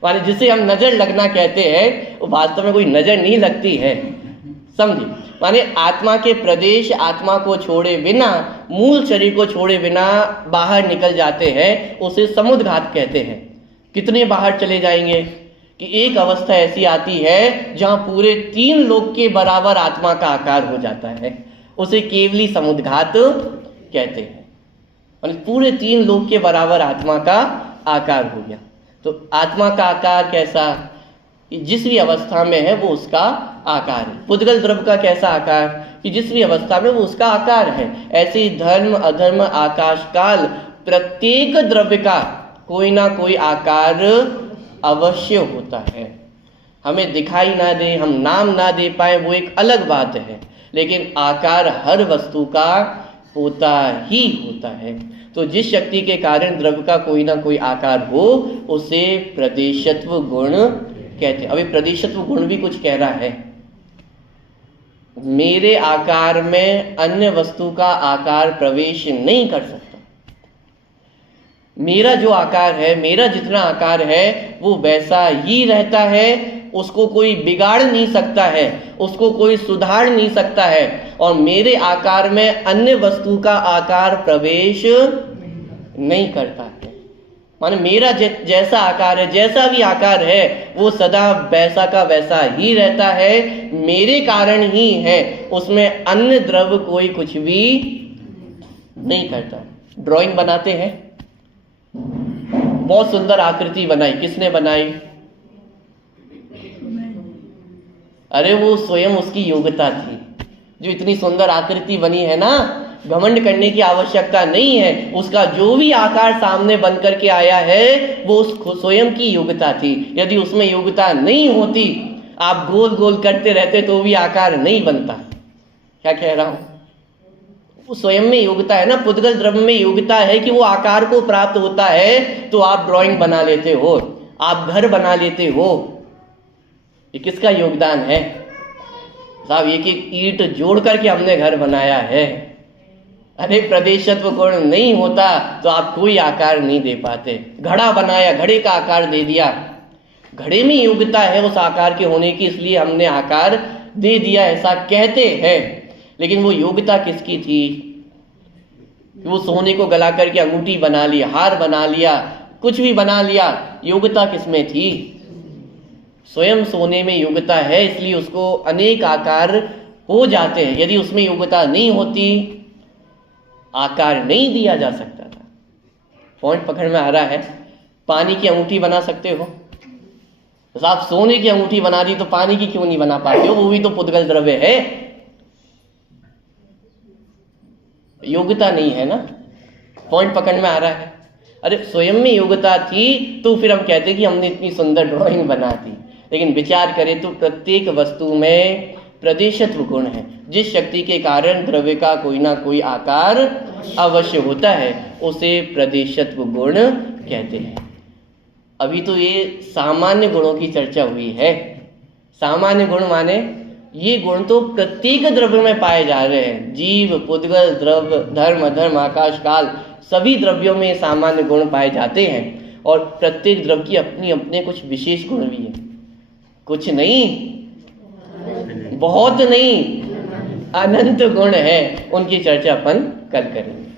माने जिसे हम नजर लगना कहते हैं वो वास्तव में कोई नजर नहीं लगती है, समझे? माने आत्मा के प्रदेश आत्मा को छोड़े बिना, मूल शरीर को छोड़े बिना बाहर निकल जाते हैं, उसे समुद्घात कहते हैं। कितने बाहर चले जाएंगे कि एक अवस्था ऐसी आती है जहां पूरे 3 लोक के बराबर आत्मा का आकार हो जाता है, उसे केवली समुद्घात कहते हैं। और पूरे 3 लोक के बराबर आत्मा का आकार हो गया। तो आत्मा का आकार कैसा? जिस भी अवस्था में है वो उसका आकार है। पुद्गल द्रव्य का कैसा आकार? कि जिस भी अवस्था में वो उसका आकार है। ऐसे ही धर्म अधर्म आकाश काल प्रत्येक द्रव्य का कोई ना कोई आकार अवश्य होता है। हमें दिखाई ना दे, हम नाम ना दे पाए, वो एक अलग बात है, लेकिन आकार हर वस्तु का होता ही होता है। तो जिस शक्ति के कारण द्रव्य का कोई ना कोई आकार हो, उसे प्रदेशत्व गुण कहते हैं। अभी प्रदेशत्व गुण भी कुछ कह रहा है। मेरे आकार में अन्य वस्तु का आकार प्रवेश नहीं कर सकता। मेरा जो आकार है, मेरा जितना आकार है, वो वैसा ही रहता है, उसको कोई बिगाड़ नहीं सकता है, उसको कोई सुधार नहीं सकता है। और मेरे आकार में अन्य वस्तु का आकार प्रवेश नहीं करता है। माने मेरा जैसा आकार है, जैसा भी आकार है, वो सदा वैसा का वैसा ही रहता है, मेरे कारण ही है, उसमें अन्य द्रव्य कोई कुछ भी नहीं करता। ड्राइंग बनाते हैं, बहुत सुंदर आकृति बनाई, किसने बनाई? अरे वो स्वयं उसकी योग्यता थी। जो इतनी सुंदर आकृति बनी है ना, घमंड करने की आवश्यकता नहीं है। उसका जो भी आकार सामने बन करके आया है, वो उस स्वयं की योग्यता थी। यदि उसमें योग्यता नहीं होती, आप गोल गोल करते रहते तो भी आकार नहीं बनता। क्या कह रहा हूं? वो स्वयं में योग्यता है ना। पुद्गल द्रव्य में योग्यता है कि वो आकार को प्राप्त होता है, तो आप ड्राइंग बना लेते हो, आप घर बना लेते हो। ये किसका योगदान है? साहब एक एक ईंट जोड़ करके हमने घर बनाया है। अरे प्रदेशत्व गुण नहीं होता तो आप कोई आकार नहीं दे पाते। घड़ा बनाया, घड़े का आकार दे दिया, घड़े में योग्यता है उस आकार के होने की, इसलिए हमने आकार दे दिया, ऐसा कहते हैं। लेकिन वो योग्यता किसकी थी? वो सोने को गला करके अंगूठी बना ली, हार बना लिया, कुछ भी बना लिया, योग्यता किसमें थी? स्वयं सोने में योग्यता है, इसलिए उसको अनेक आकार हो जाते हैं। यदि उसमें योग्यता नहीं होती, आकार नहीं दिया जा सकता था। पॉइंट पकड़ में आ रहा है? पानी की अंगूठी बना सकते हो, तो आप सोने की अंगूठी बना दी तो पानी की क्यों नहीं बना पाते हो? वो भी तो पुद्गल द्रव्य है, योग्यता नहीं है ना। पॉइंट पकड़ में आ रहा है? अरे स्वयं में योग्यता थी तो फिर हम कहते कि हमने इतनी सुंदर ड्राइंग बना दी। लेकिन विचार करें तो प्रत्येक वस्तु में प्रदेशत्व गुण है। जिस शक्ति के कारण द्रव्य का कोई ना कोई आकार अवश्य होता है, उसे प्रदेशत्व गुण कहते हैं। अभी तो ये सामान्य गुणों की चर्चा हुई है। सामान्य गुण माने ये गुण तो प्रत्येक द्रव्य में पाए जा रहे हैं। जीव, पुद्गल, द्रव्य, धर्म, अधर्म, आकाश, काल, सभी द्रव्यों में सामान्य गुण पाए जाते हैं। और प्रत्येक द्रव्य की अपनी अपने कुछ विशेष गुण भी है। कुछ नहीं, बहुत नहीं, अनंत गुण है। उनकी चर्चा अपन कल करेंगे।